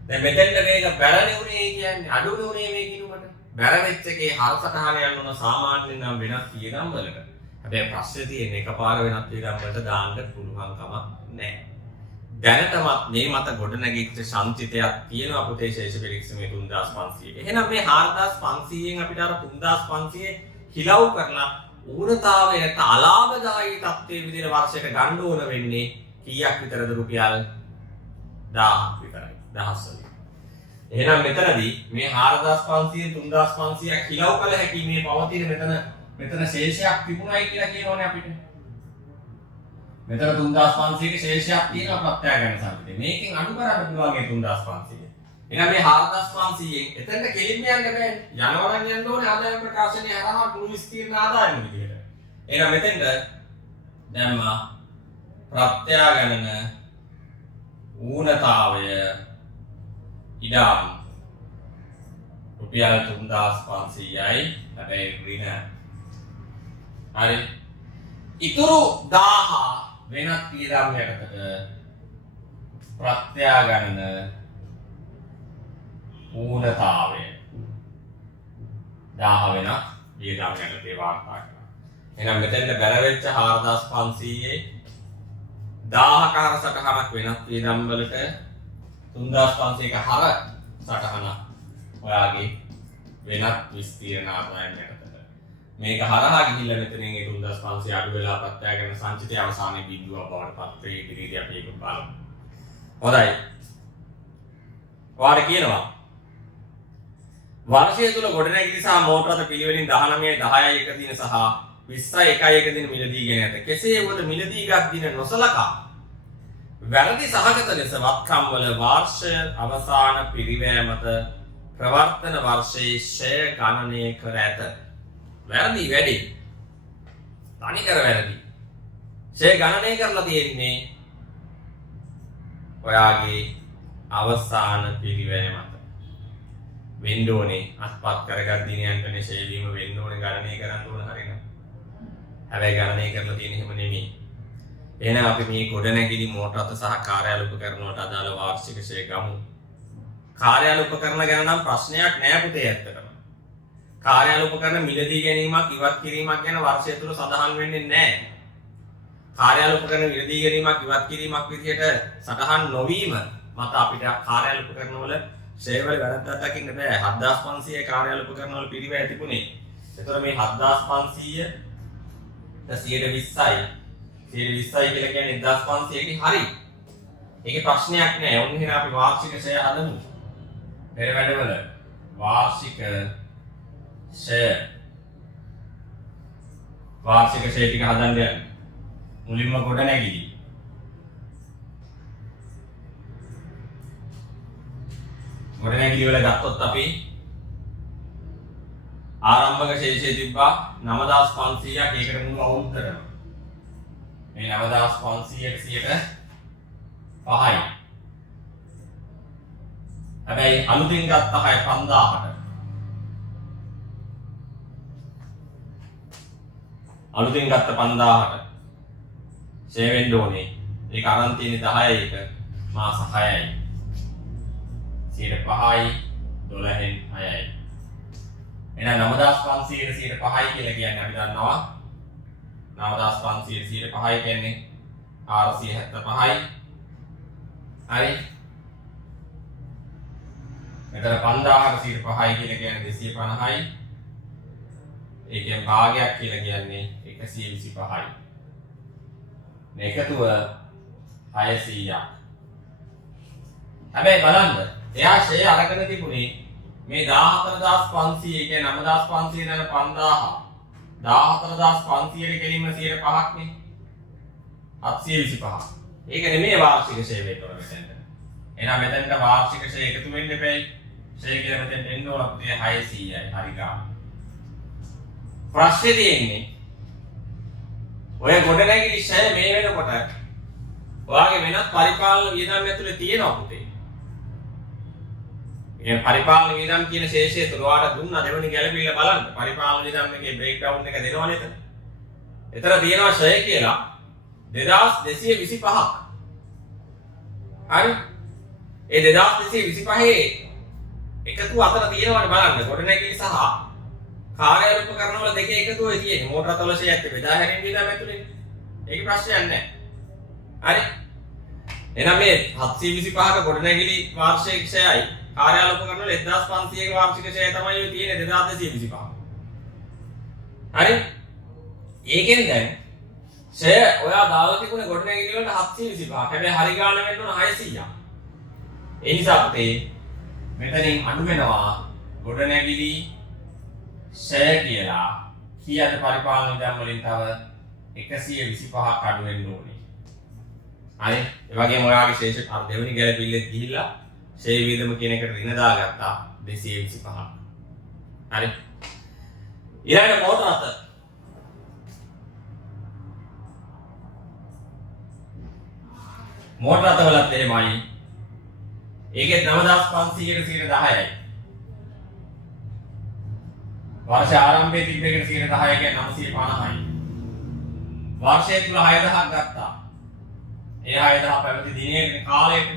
දැන් මෙතෙන්ට මේක බැරණි උනේ කියන්නේ අඩුනේ උනේ මේ කිනුමට. බැර වෙච්ච එකේ හරසටහන යන උන සාමාන්‍යයෙන් නම් වෙනස් වියදම් වලට. හැබැයි ප්‍රශ්නේ තියෙන්නේ එකපාර වෙනස් වියදම් වලට දාන්න පුළුවන් කමක් නැහැ. දැනටමත් මේ මත ගොඩනැගිච්ච සංචිතයක් තියෙනවා පුතේ ශේෂ පිරික්සීමේ 3500. එහෙනම් මේ 4500න් අපිට අර 3500 හිලව් කරලා ඌනතාවයට අලාභදායී තත්ත්වයේ විදිහට වර්ෂයට ගන්න ඕන වෙන්නේ කීයක් විතරද? රුපියල් 1000ක් විතරයි. 1000 වලින්. එහෙනම් මෙතනදී මේ 4500 3500ක් හිලව් කළ හැකි මේ පවතින මෙතන ශේෂයක් තිබුණයි කියලා කියනෝනේ අපිට. මෙතන 3500ක ශේෂයක් තියෙනවා ප්‍රත්‍යාගන්න සංකේතේ. මේකෙන් අඩු කරන්න පුළුවන් ඒ 3500. එහෙනම් මේ 4500න් එතනට කෙලින්ම යන්න බෑනේ. යනවනම් යන්න ඕනේ ආදායම් ප්‍රකාශනයේ හරහා මුළු විස්තීර්ණ ආදායම විදිහට. එහෙනම් මෙතෙන්ද දැම්මා ප්‍රත්‍යාගණන ඌනතාවය ඉඩම් රුපියල් 3500යි. හැබැයි ඍණ. හරි. ඉතුරු 1000 වෙනත් වියදම් යටතට ප්‍රත්‍යාගණන ඌනතාවය 1000 වෙනත් වියදම් යටතේ වාර්තා කරනවා. එහෙනම් මෙතෙන්ට බැර වෙච්ච 4500ේ 1000ක හර සටහනක් වෙනත් වියදම් වලට 3500ක හර සටහනක් ඔයාගේ වෙනත් විස්තීර්ණ ආදායම් යටතට මේක හරහා ගිහිල්ලා මෙතනින් ඒ 3500 අඩු වෙලා ප්‍රත්‍යාගන්න සංචිතය අවසානයේ බිඳුවක් බවට පත් වේ. ඉදිරියේදී අපි ඒක බලමු. හොඳයි. ඔයාලා කියනවා වර්ෂය තුල ගොඩනැගිලි සහ මෝටර රථ පිළිවෙලින් 19 10 1 දින සහ 20 1 1 දින මිලදී ගෙන ඇත. කෙසේ වුවද මිලදීගත් දින නොසලකා වැරදි සහගත ලෙස වත්කම් වල වාර්ෂය අවසාන පිරිවැයමත ප්‍රවර්තන වර්ෂයේ ෂය ගණනය කර ඇත. වැරදි වැඩි. තනිකර වැරදි. ෂය ගණනය කරලා තියෙන්නේ ඔයාගේ අවසාන පිරිවැයමත. වෙන්න ඕනේ අත්පත් කරගත් දිනයන්ටනේ ෂය වීම වෙන්න ඕනේ ගණනය කරන්න ඕන හරියන. හැබැයි ගණනය කරලා තියෙන්නේ එහෙම නෙමෙයි. එහෙනම් අපි මේ ගොඩනැගිලි මෝටර රථ සහ කාර්යාල උපකරණ වලට අදාළ වාර්ෂික ෂය ගමු. කාර්යාල උපකරණ ගැන නම් ප්‍රශ්නයක් නෑ පුතේ ඇත්තටම. කාර්යාල උපකරණ මිලදී ගැනීමක් ඉවත් කිරීමක් ගැන වර්ෂය තුල සඳහන් වෙන්නේ නෑ. කාර්යාල උපකරණ මිලදී ගැනීමක් ඉවත් කිරීමක් විදිහට සටහන් නොවීම මත අපිට කාර්යාල උපකරණ වල ෂය වල වැරද්දක් දකින්න බෑ. 7500 කාර්යාල උපකරණ වල පිරිවැය තිබුණේ. ඒතර මේ 7500 120යි 120යි කියලා කියන්නේ 1500ක හරි. ඒකේ ප්‍රශ්නයක් නෑ. ඔන්න එහෙනම් අපි වාර්ෂික ෂය හදමු. පෙර වැඩවල වාර්ෂික ෂය වාර්ෂික ෂය ටික හදන්න යන්නේ. මුලින්ම ගොඩනැගිලි. ගොඩනැගිලි වල ගත්තොත් අපි ආරම්භක ශේෂය තිබ්බා 9500ක්. ඒකට මුළු අවුල් කරනවා. මේ 9500ක 5යි. හැබැයි අලුතින් ගත්ත 5000ට. අලුතින් ගත්ත 5000ට ෂේ වෙන්න ඕනේ. ඒක අරන් තියෙන්නේ 10යි එක මාස 6යි. 5යි 12න් 6යි. එහෙනම් 9500 ට 5යි කියලා කියන්නේ අපි දන්නවා 9500 5යි කියන්නේ 475යි. හරි. මෙතන 5000 5යි කියලා කියන්නේ 250යි. ඒකෙන් භාගයක් කියලා කියන්නේ 125යි. මේ එකතුව 600ක්. හැබැයි බලන්න එයා ෂේ අරගෙන තිබුණේ මේ 14500 කියන්නේ 9500 දන 5000 14500 ගෙලින්ම 5ක් නේ 725. ඒක නෙමෙයි වාර්ෂික ෂේ වේතන මෙතෙන්ට. එහෙනම් මෙතෙන්ට වාර්ෂික ෂේ එකතු වෙන්න බෑ. ෂේ කියලා මෙතෙන්ට එන්න ඕන පුතේ 600යි. හරි ගන්න. ප්‍රශ්නේ තියෙන්නේ ඔය ගොඩනැගිලි ෂය මේ වෙනකොට ඔයාගේ වෙනත් පරිපාලන වියදම් ඇතුලේ තියෙනවා පුතේ. ඒ පරිපාලන වියදම් කියන ශේෂය තුල ඔයාලට දුන්නා දෙවෙනි ගැළපීලා බලන්න. පරිපාලන වියදම් එකේ බ්‍රේක් ඩවුන් එක දෙනවා නේද? එතන තියෙනවා ෂය කියලා 2225ක්. හරි? ඒ 2225 එකතු අතර තියෙනවානේ බලන්න. ගොඩනැගිලි සහ කාර්යාල උපකරණ වල දෙකේ එකතුවයි තියෙන්නේ. මෝටර රථවල ෂයත් බෙදා හැරීම වියදම් ඇතුලේ. ඒක ප්‍රශ්නයක් නැහැ. හරි? එහෙනම් මේ 725ක ගොඩනැගිලි වාර්ෂික ෂයයි කාර්යාල උපකරණ වල 1500ක වාර්ෂික ෂය තමයි ඔය තියෙන්නේ 2225. හරි? ඒකෙන් දැන් ෂය ඔයා දාලා තිබුණේ ගොඩනැගිලි වලට 725ක්. හැබැයි හරි ගාන වෙන්න ඕන 600ක්. ඒ නිසා පුතේ මෙතනින් අඩු වෙනවා ගොඩනැගිලි ෂය කියලා කීයද පරිපාලන වියදම් වලින් තව 125ක් අඩු වෙන්න ඕනේ. හරි? ඒ වගේම ඔයාගේ ශේෂ අර දෙවෙනි ගැළපිල්ලෙත් ගිහිල්ලා ෂේ වියදම කියන එකට ඍණ දාගත්තා 225ක්. හරි? ඊළඟට මෝටර රථ. මෝටර රථ වලත් එහෙමයි. ඒකේ 9500කට 10යි. වර්ෂ ආරම්භයේ තිබ්බ එකට 10 කියන්නේ 950යි. වර්ෂයේ තුල 6000ක් ගත්තා. ඒ 6000 පැවති දිනයේ කාලයට.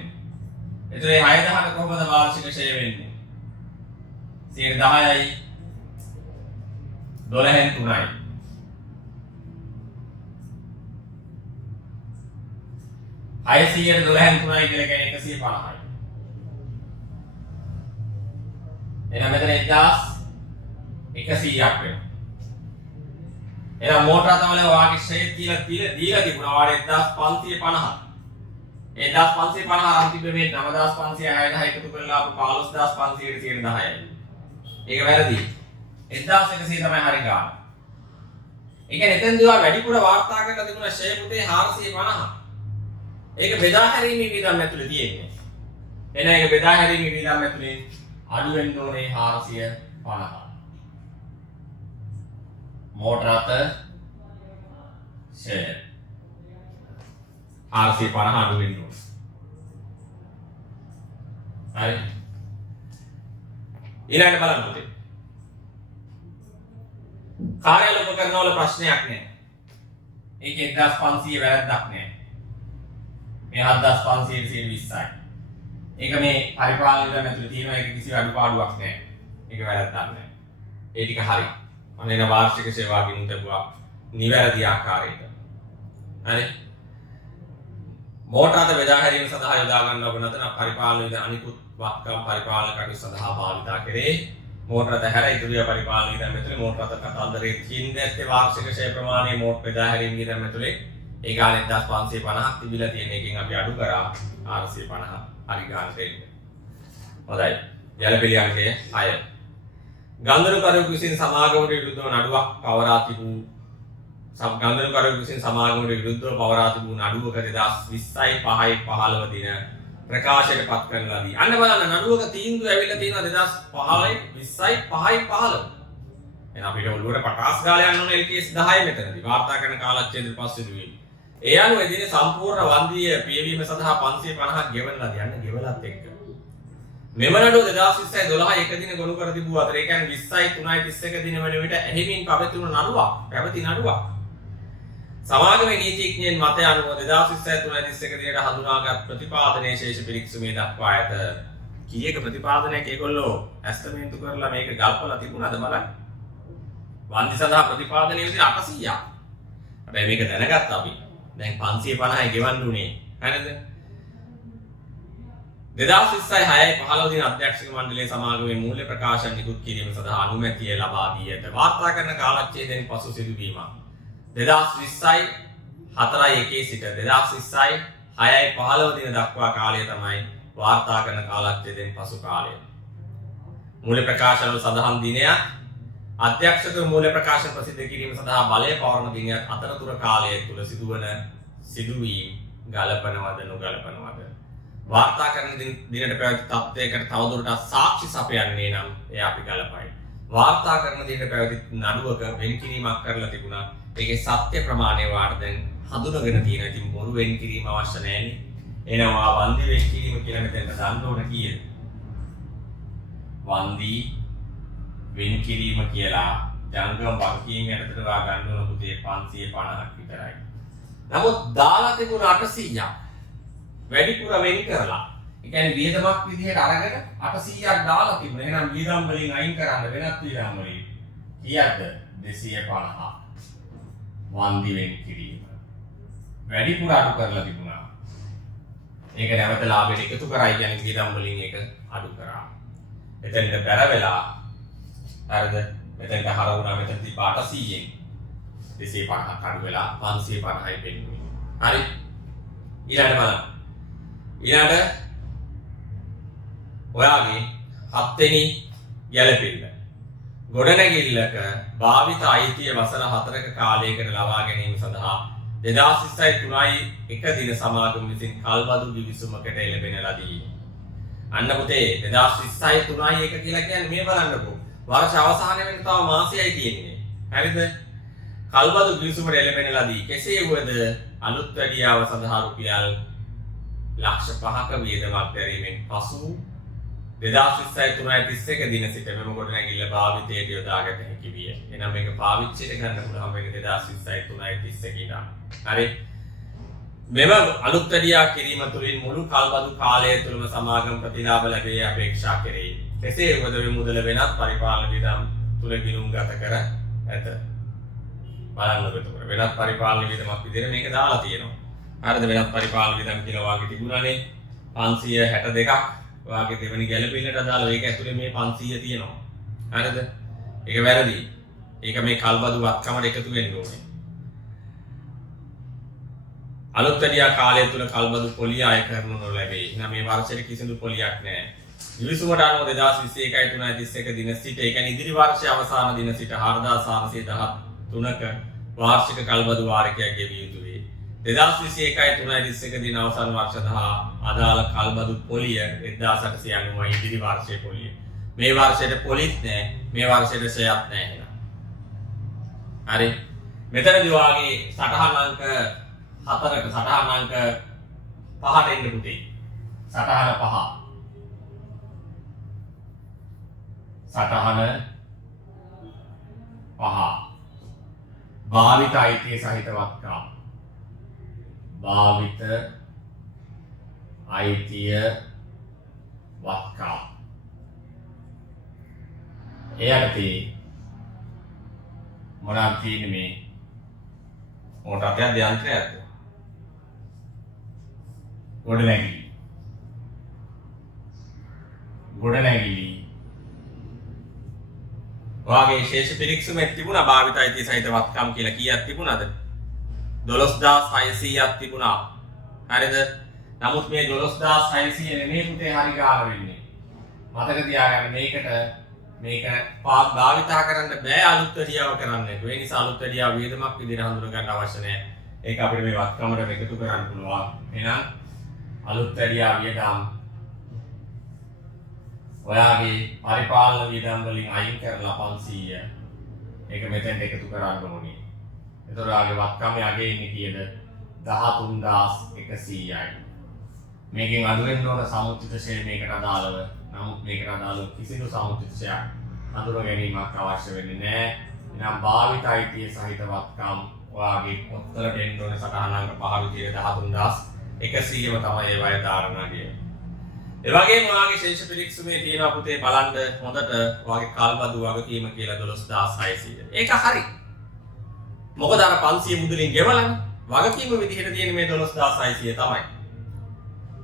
එතකොට මේ 6000ට කොහොමද වාර්ෂික ෂය වෙන්නේ? 10යි 12න් 3යි. 600ට 12න් 3යි කියලා කියන්නේ 150යි. එහෙනම් මෙතන 1100ක් වෙනවා. එහෙනම් මෝටර රථවල වාගේ ෂේ දීලා තිබුණා වාගේ 1550. ඒ 1550 අරන් තිබ්බේ මේ 9500 එකතු කරලා ආපු 15500ට 10යි. ඒක වැරදි. 1100 තමයි හරි ගාන. ඒ කියන්නේ එතෙන්දී ඔයා වැඩිපුර වාර්තා කරලා තිබුණා ෂේ පුතේ 450. ඒක බෙදා හැරීමේ වියදම් ඇතුලේ තියෙන්නේ. එහෙනම් ඒක බෙදා හැරීමේ වියදම් ඇතුලේ අඩු වෙන්න ඕනේ 450. මෝටර රථ ෂය 450 අඩු වෙන්න ඕනේ. හරි. ඊළඟට බලන්න පුතේ. කාර්යාල උපකරණ වල ප්‍රශ්නයක් නැහැ. ඒකේ 1500 වැරද්දක් නැහැ. මේ 7500 20යි. ඒක මේ පරිපාලන වියදම් ඇතුලේ තියෙනවා. ඒක කිසි අඩුපාඩුවක් නැහැ. ඒක වැරද්දක් නැහැ. ඒ ටික හරි. අනේන වාර්ෂික සේවා ගිණුම් තිබුවා නිවැරදි ආකාරයට. හරි. මෝටර රථ බෙදා හැරීම සඳහා යොදා ගන්න ලබන අතර පරිපාලන වියදම් අනිකුත් වත්කම් පරිපාලන කටයුතු සඳහා භාවිතා කෙරේ. මෝටර රථ හැර ඉදිරිය පරිපාලන වියදම් ඇතුලේ මෝටර රථ කතන්දරයේ තින්දැත්තේ වාර්ෂික ෂය ප්‍රමාණය මෝටර බෙදා හැරීම වියදම් ඇතුලේ ඒ ගානේ 1550ක් තිබිලා තියෙන එකෙන් අපි අඩු කරා 450 හරි ගානට එන්න. හොඳයි. ගැළපෙලි අංකය 6. ගන්ධනුකරුවෙකු විසින් සමාගමට විරුද්ධව නඩුවක් පවරා තිබූ ගන්ධනුකරුවෙකු විසින් සමාගමට විරුද්ධව පවරා තිබූ නඩුවක 2020යි 5යි 15 දින ප්‍රකාශයට පත් කරන ලදී. අන්න බලන්න නඩුවක තීන්දුව ඇවිල්ලා තියෙනවා 2015යි 20යි 5යි 15. එහෙනම් අපිට ඔළුවට පටාස් ගාලා යන්න ඕනේ LKS 10 මෙතනදී. වාර්තා කරන කාලච්ඡේදයට පස්සේ දුවේ. ඒ අනුව එදින සම්පූර්ණ වන්දිය පියවීම සඳහා 550ක් ගෙවන ලදී. යන්න ගෙවලත් එක්ක. මෙම නඩුව 2020යි 12යි එක දින ගොනු කර තිබූ අතර ඒ කියන්නේ 20යි 3යි 31 දින වන විට එහිමින් පැවතුණු නඩුවක්. සමාගමේ නීතිඥයන් මත අනුව 2020යි 3යි 31 දිනට හඳුනාගත් ප්‍රතිපාදනයේ ශේෂ පිරික්සුමේ දක්වා ඇත. කීයක ප්‍රතිපාදනයක් ඒගොල්ලෝ ඇස්තමේන්තු කරලා මේක ගල්පලා තිබුණාද බලන්න. වන්දි සඳහා ප්‍රතිපාදනයේ විදිහට 800ක්. හැබැයි මේක දැනගත්තා අපි. දැන් 550යි ගෙවන්න උනේ. හරිද? 2020යි 6යි 15 දින අධ්‍යක්ෂක මණ්ඩලයේ සමාගමේ මූල්‍ය ප්‍රකාශන නිකුත් කිරීම සඳහා අනුමැතිය ලබා දී ඇත. වාර්තා කරන කාලච්ඡේදයෙන් පසු සිදුවීමක්. 2020යි 4යි 1 සිට 2020යි 6යි 15 දින දක්වා කාලය තමයි වාර්තා කරන කාලච්ඡේදයෙන් පසු කාලය. මූල්‍ය ප්‍රකාශන වල සඳහන් දිනයක් අධ්‍යක්ෂක මූල්‍ය ප්‍රකාශන ප්‍රසිද්ධ කිරීම සඳහා බලය පවරන දිනයක් අතරතුර කාලය තුල සිදුවන සිදුවීම් ගලපනවද නොගලපනවද වාර්තා කරන දිනට පැවති තත්ත්වයකට තවදුරටත් සාක්ෂි සපයන්නේ නම් එය අපි ගලපයි. වාර්තා කරන දිනට පැවති නඩුවක වෙන්කිරීමක් කරලා තිබුණා. ඒකේ සත්‍ය ප්‍රමාණය වාට දැන් හඳුනගෙන තියෙනවා. ඉතින් බොරු වෙන්කිරීම අවශ්‍ය නැහැනේ. එනවා වන්දි වෙන්කිරීම කියලා මෙතෙන්ට දාන්න ඕන කීයද? වන්දි වෙන්කිරීම කියලා ජංගම වගකීම් යටතට වා ගන්න ඕන පුතේ 550ක් විතරයි. නමුත් දාලා තිබුණ 800ක් වැඩිපුර වෙන් කරලා. ඒ කියන්නේ වියදමක් විදිහට අරගෙන 800ක් දාලා තිබුණා. එහෙනම් වියදම් වලින් අයින් කරන්න වෙනත් වියදම් වලින් කීයක්ද? 250. වන්දි වෙන් කිරීම. වැඩිපුර අඩු කරලා තිබුණා. ඒක නැවත ලාභයට එකතු කරයි කියන්නේ වියදම් වලින් ඒක අඩු කරා. එතනට බැර වෙලා හරිද? මෙතනට හර වුණා මෙතනදී 800ෙන් 250ක් අඩු වෙලා 550යි වෙන්නේ. හරි. ඊළඟට බලන්න. ඊළඟට ඔයාගේ 7 වෙනි ගැළපෙන්න. ගොඩනැගිල්ලක භාවිත අයිතිය වසර 4ක කාලයකට ලබා ගැනීම සඳහා 2020යි 3යි 1 දින සමාගම විසින් කල්බදු දිවිසුමකට එළඹෙන ලදී. අන්න පුතේ 2020යි 3යි 1 කියලා කියන්නේ මේ බලන්නකෝ. වර්ෂ අවසානය වෙන තව මාසයයි තියෙන්නේ. හරිද? කල්බදු දිවිසුමට එළඹෙන ලදී. කෙසේ වුවද අලුත් වැඩියාව සඳහා රුපියල් ලක්ෂ 5ක වියදමක් දැරීමෙන් පසු 2020යි 3යි 31 දින සිට මෙම ගොඩනැගිල්ල භාවිතයට යොදාගත හැකි විය. එනම් මේක පාවිච්චියට ගන්න පුළුවන් වෙන්නේ 2020යි 3යි 31 ඉඳන්. හරි. මෙම අලුත් වැඩියා කිරීම තුළින් මුළු කල්බදු කාලය තුළම සමාගම ප්‍රතිලාභ ලැබේ අපේක්ෂා කෙරේ. කෙසේ වුවද මේ මුදල වෙනත් පරිපාලන වියදම් තුළ ගිණුම් ගත කර ඇත. බලන්න එතකොට වෙනත් පරිපාලන වියදමක් විදිහට මේක දාලා තියෙනවා. හරිද? වෙනත් පරිපාලන වියදම් කියලා වාගේ තිබුණානේ 562ක්. වාගේ දෙවෙනි ගැළපෙන්නට අදාළව ඒක ඇතුලේ මේ 500 තියෙනවා. හරිද? ඒක වැරදි. ඒක මේ කල්බදු වත්කමට එකතු වෙන්න ඕනේ. අලුත් වැඩියා කාලය තුල කල්බදු පොලිය අය කරනු නොලැබේ. එහෙනම් මේ වර්ෂයේ කිසිදු පොලියක් නැහැ. දිවිසුමට අනුව 2021යි 3යි 31 දින සිට ඒ කියන්නේ ඉදිරි වර්ෂයේ අවසාන දින සිට 4913ක වාර්ෂික කල්බදු වාරිකයක් ගෙවිය යුතු වේ. 2021යි 3යි 31 දින අවසාන වර්ෂ දහා අදාළ කල්බදු පොලිය 1890 ඉදිරි වර්ෂයේ පොලිය. මේ වර්ෂයේ පොලිත් නැහැ. මේ වර්ෂයේ ෂෙයත් නැහැ එහෙනම්. හරි. මෙතනදී වාගේ සටහන් අංක 4කට සටහන් අංක 5ට එන්න පුතේ. සටහන 5. සටහන 5. භාවිත අයිතිය සහිත වත්කම්. භාවිත අයිතිය වත්කම්. එයටදී මොනවද තියෙන්නේ මේ මොකටද යන්ත්‍රයක්ද? ගොඩනැගිලි වාගේ ශේෂ පිරික්සුමක් තිබුණා. භාවිත අයිතිය සහිත වත්කම් කියලා කීයක් තිබුණාද? 12600ක් තිබුණා. හරිද? නමුත් මේ 12600 නෙමෙයි පුතේ හරි ගාන වෙන්නේ. මතක තියාගන්න මේකට මේක භාවිතා කරන්න බෑ අලුත් වැඩියාව කරන්න. ඒ නිසා අලුත් වැඩියාව වියදමක් විදිහට හඳුන ගන්න අවශ්‍ය නැහැ. ඒක අපිට මේ වත්කමට එකතු කරන්න පුළුවන්. එහෙනම් අලුත් වැඩියාව වියදම් ඔයාගේ පරිපාලන වියදම් වලින් අයින් කරලා 500 ඒක මෙතෙන්ට එකතු කරන්න ඕනේ. එතකොට ආගේ වත්කමේ අගේ ඉන්නේ කීයද? 13100යි. මේකෙන් අඩු වෙන්න ඕන සමුච්චිත ෂෙයා මේකට අදාළව. නමුත් මේකට අදාළව කිසිදු සමුච්චිත ෂෙයා හඳුනා ගැනීමක් අවශ්‍ය වෙන්නේ නැහැ. එනම් භාවිත අයිතිය සහිත වත්කම් ඔයාගේ පොත්වල දෙන්න ඕන සටහනංග 5 විදියට 13100ම තමයි ඒ වගේ ධාරණා කියන්නේ. ඒ වගේම ඔයාගේ ශේෂ පිරික්සුමේ තියෙනවා පුතේ බලන්න හොඳට ඔයාගේ කල්බදු වගකීම කියලා 12600. ඒක හරි. මොකද අර 500 මුදලින් ගෙවලානේ. වගකීම විදිහට තියෙන මේ 12600 තමයි.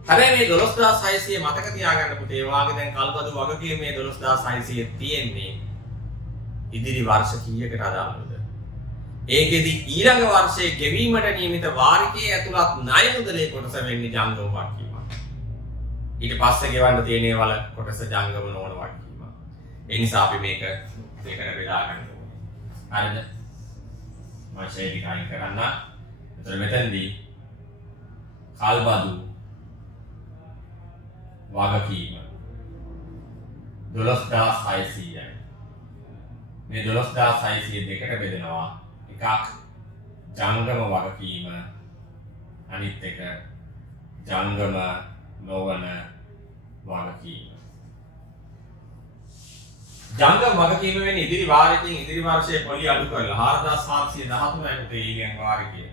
හැබැයි මේ 12600 මතක තියාගන්න පුතේ ඔයාගේ දැන් කල්බදු වගකීම මේ 12600 තියෙන්නේ ඉදිරි වර්ෂ කීයකට අදාළද? ඒකෙදි ඊළඟ වර්ෂයේ ගෙවීමට නියමිත වාරිකයේ ඇතුළත් ණය මුදලේ කොටස වෙන්නේ ජංගම වගකීම. ඊට පස්සේ ගෙවන්න තියෙන වල කොටස ජංගම නොවන වගකීම. ඒ නිසා අපි මේක දෙකට බෙදා ගන්න ඕනේ. හරිද? මම ෂේඩි කයින් කරන්න. එතකොට මෙතනදී කල්බදු වගකීම 12600යි. මේ 12600 දෙකට බෙදෙනවා. එකක් ජංගම වගකීම අනිත් එක ජංගම නොවන වගකීම. ජංගම වගකීම වෙන්නේ ඉදිරි වාරයකින් ඉදිරි වර්ෂයේ පොලි අඩු කරලා 4713යි පුතේ ඊළඟ වාරිකයේ.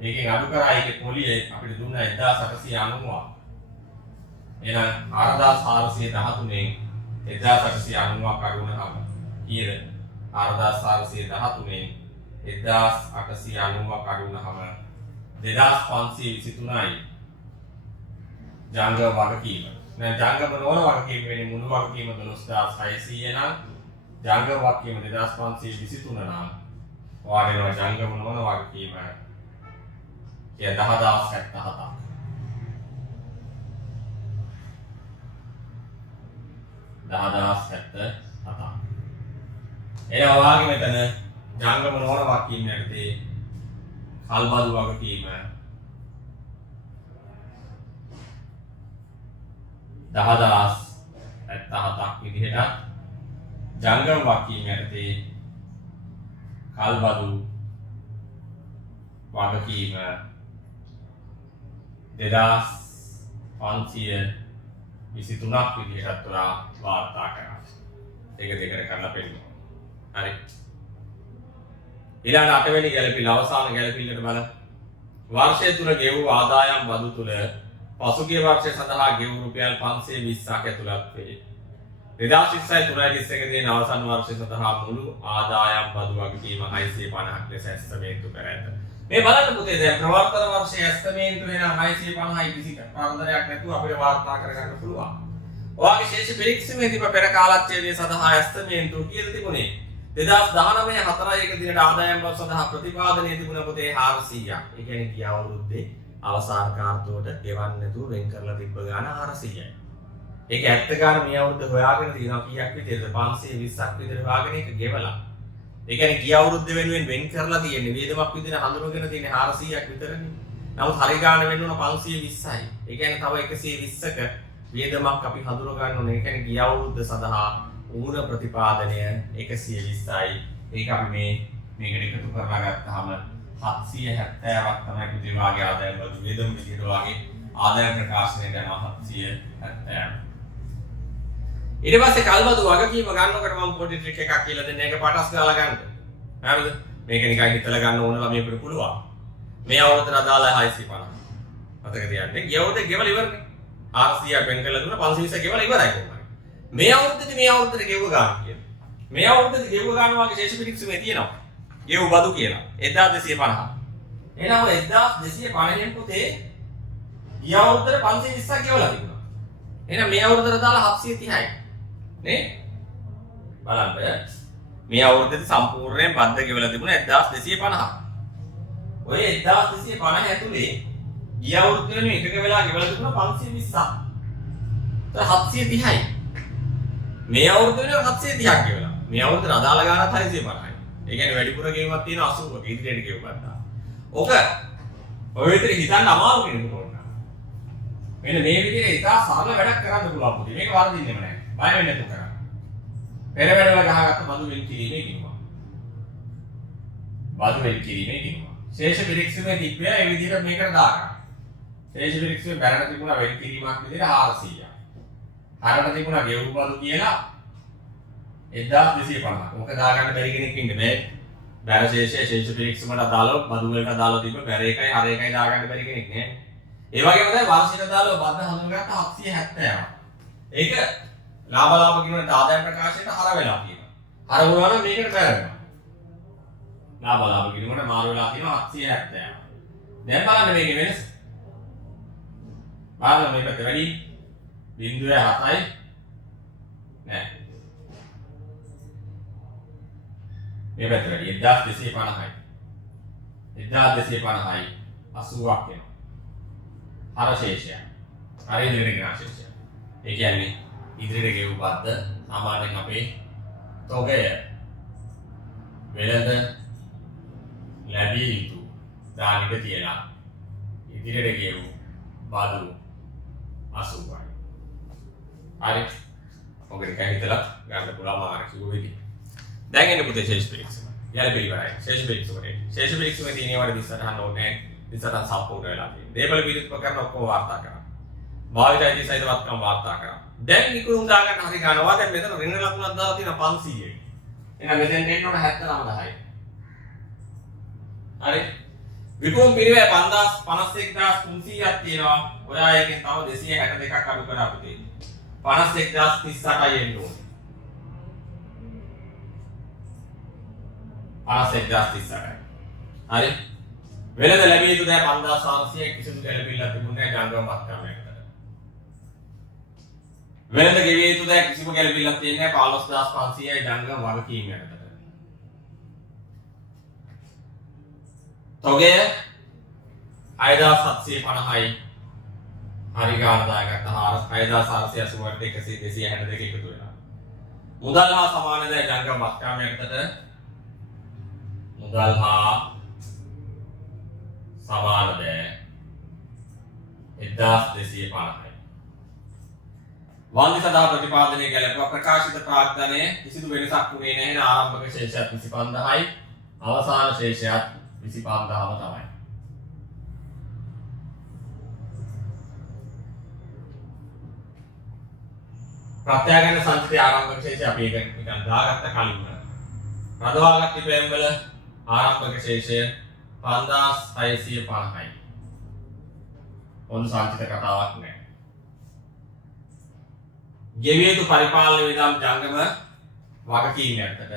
ඒකෙන් අඩු කරා ඒකේ පොලිය අපිට දුන්න 1890ක්. එහෙනම් 4413න් 1890ක් අඩු වුණාම කීයද? 4413න් 1890ක් අඩු වුණාම 2523යි ජංගම වගකීම. දැන් ජංගම නොවන වගකීම වෙන්නේ මුළු වගකීම 12600 නම් ජංගම වගකීම 2523 නම් වාගෙනවා ජංගම නොවන වගකීම කිය 10077ක්. එනවා වාගේ මෙතන ජංගම නොවන වගකීම් යටතේ කල්බදු වගකීම 10077ක් විදිහට ජංගම වගකීම් යටතේ කල්බදු වගකීම 2523ක් විදිහට වාර්තා කරනවා. ඒක දෙකට කරලා පෙන්නනවා. හරි. ඊළඟ 8 වෙනි ගැළපිල්ල අවසාන ගැළපිල්ලට බලන්න. වර්ෂය තුල ගෙවූ ආදායම් බදු තුල පසුගිය වර්ෂය සඳහා ගෙවූ රුපියල් 520ක් ඇතුළත් වේ. 2023 දී අවසන් වර්ෂය සඳහා මුළු ආදායම් බදු වගකීම 650ක් ලෙස ඇස්තමේන්තු කර ඇත. මේ බලන්න පුතේ දැන් ප්‍රවර්තන වර්ෂයේ ඇස්තමේන්තු වෙන 650යි කිසි කරදරයක් නැතුව අපිට වාර්තා කරගන්න පුළුවන්. ඔයාගේ ශේෂ පිරික්සීමේදී පෙර කාලච්ඡේදයේ සඳහා ඇස්තමේන්තු කියලා තිබුණේ 2019 4 දිනට ආදායම් බදු සඳහා ප්‍රතිපාදනයේ තිබුණ පුතේ 400ක්. ඒ කියන්නේ ගිය අවුරුද්දේ අවසාන කාර්තුවට ගෙවන්න නැතුව වෙන් කරලා තිබ්බ ගාන 400යි. ඒක ඇත්ත ගාන මේ අවුරුද්ද හොයාගෙන තියෙනවා කීයක් විදිහද 520ක් විතර හොයාගෙන ඒක ගෙවලා. ඒ කියන්නේ ගිය අවුරුද්ද වෙනුවෙන් වෙන් කරලා තියෙන්නේ වේදමක් විදිහට හඳුනගෙන තියෙන්නේ 400ක් විතරනේ. නමුත් හරි ගාන වෙන්න ඕන 520යි. ඒ කියන්නේ තව 120ක වේදමක් අපි හඳුන ගන්න ඕනේ. ඒ කියන්නේ ගිය අවුරුද්ද සඳහා ඌන ප්‍රතිපාදනය 120යි. ඒක අපි මේකට එකතු කරලා ගත්තාම 770ක් තමයි පුතේ වාගේ ආදායම් වල වේදම් විදිහට වාගේ ආදායම් ප්‍රකාශනය යනවා 770. ඊට පස්සේ කල්බදු වගකීම ගන්නකොට මම පොඩි ට්‍රික් එකක් කියලා දෙන්න. ඒක පටස් ගාලා ගන්න. හරිද? මේක නිකන් හිතලා ගන්න ඕන ළමයෙකුට පුළුවන්. මේ අවුරුද්දට අදාළ 650. මතක තියාගන්න. ගිය අවුරුද්දේ ගෙවල ඉවරනේ. 400ක් වෙන් කරලා දුන්නා 520ක් ගෙවල ඉවරයි කොහොමද? මේ අවුරුද්දේ ගෙවුව ගන්න කියලා. මේ අවුරුද්දේ ගෙවුව ගන්න වාගේ ශේෂ පිරික්සුමේ තියෙනවා. ගෙවු බදු කියලා 1250. එහෙනම් ඔය 1250න් පුතේ ගිය අවුරුද්දේ 520ක් ගෙවලා තිබුණා. එහෙනම් මේ අවුරුද්දට දාලා 730යි. නේ? බලන්න. මේ අවුරුද්දේ සම්පූර්ණයෙන් බද්ද ගෙවලා තිබුණා 1250. ඔය 1250 ඇතුලේ ගිය අවුරුද්දේ වෙන එකක වෙලා ගෙවලා තිබුණා 520ක්. 730යි. මේ අවුරුද්ද වෙනවා 730ක් ගෙවලා. මේ අවුරුද්දට අදාළ ගාණත් 650යි. ඒ කියන්නේ වැඩිපුර ගෙවීමක් තියෙන 80ක ඉදිරියට ගෙව ගන්නවා. ඔක ඔය විදිහට හිතන්න අමාරු කෙනෙකුට ඕන. මෙන්න මේ විදිහට ඉතා සරල වැඩක් කරන්න පුළුවන් පුතේ. මේක වරදින්නෙම නැහැ. බය වෙන්න නැතුව කරන්න. පෙර වැඩවල ගහගත්ත බදු වෙන් කිරීමේ කිව්වා. බදු වෙන් කිරීමේ කිව්වා. ශේෂ පිරික්සීමේ තිබ්බේ ඒ විදිහට මේකට දාගන්න. ශේෂ පිරික්සීමේ බැලන තිබුණා වෙන් කිරීමක් විදිහට 400ක්. හරකට තිබුණා ගෙවු බදු කියලා 1250. මොක දාගන්න බැරි කෙනෙක් ඉන්නේ මේ බැර ශේෂ පිරික්සීමට අදාළව බදු වලට අදාළව තිබ්බ බැර එකයි හර එකයි දාගන්න බැරි කෙනෙක් නෑ. ඒ වගේම තමයි වාර්ෂික අදාළව බද්ද හඳුනගත්ත 770ක්. ඒක ලාභ කියනට ආදායම් ප්‍රකාශයට හර වෙලා තියෙනවා. හර වුණා නම් මේකට බැර වෙනවා. ලාභ කියනකොට මාරු වෙලා තියෙනවා 770. දැන් බලන්න මේකේ වෙනස. බලන්න මේක වැඩි 0.7යි නෑ. 1250යි. 1250යි 80ක් වෙනවා. හර ශේෂය. හර ඉදිරියට ගෙනා ශේෂය. ඒ කියන්නේ ඉදිරියට ගෙවු බද්ද සාමාන්‍යයෙන් අපේ තොගය වෙළඳ ලැබිය යුතු දානික තියලා ඉදිරියට ගෙවු බදු 80යි. හරි. ඔකට හිතලා ගන්න පුළුවන් මාර්ග කිව්ව විදිහ. දැන් එන්න පුතේ ශේෂ පිරික්සීම. යාල පිළිවෙලයි. ශේෂ පිරික්සීමේ. ශේෂ පිරික්සීමේ තියෙනවට විස්තරහන්න ඕනේ. විස්තරන් සම්පූර්ණ වෙලා තියෙනවා. දේපල විදුපකරන ඔක්කොම වාර්තා කරා. භාවිතයි සහිතවත්කම් වාර්තා කරා. දැන් නිකුණු දාගන්න හරි ගන්නවා. දැන් මෙතන ඍණ ලකුණක් දාලා තියෙනවා 500යි. එහෙනම් මෙතෙන් එන්න ඕන 79000යි. හරි. විකුණු පිරිවැය 51300ක් තියෙනවා. ඔයා එකෙන් තව 262ක් අඩු කරලා අපිට 51038යි එන්න ඕනේ. 51038යි. හරි. වෙළඳ ලැබිය යුතු දෑ 5600ක් කිසිදු ගැළපෙන්නක් තිබුණේ නැහැ ජංගම මත්කමයකට. වෙළඳ ගෙවිය යුතු දෑ කිසිම ගැළපෙන්නක් තියෙන්නේ නැහැ 15500යි ජංගම වගකීමකට. තොගය 6750යි. හරි ගාන දායකට 6480ට 100 262 එකතු වෙනවා. මුදල් හා සමාන දෑ ජංගම මත්කමයකට මුදල් හා සමාන දෑ 1250යි. වන්දි සඳහා ප්‍රතිපාදනය ගැලපුවා ප්‍රකාශිත ප්‍රාග්ධනය කිසිදු වෙනසක් වුණේ නැහැ. ආරම්භක ශේෂයත් 25000යි අවසාන ශේෂයත් 25000ම තමයි. ප්‍රත්‍යාගන්න සංචිතය ආරම්භක ශේෂය අපි එක නිකන් දාගත්ත කලින්ම රඳවාගත් ඉපැම් වල ආරම්භක ශේෂය 5650යි. ඔන්න සංචිත කතාවක් නෑ. ගෙවිය යුතු පරිපාලන විධම් ජංගම වගකීම් යටතට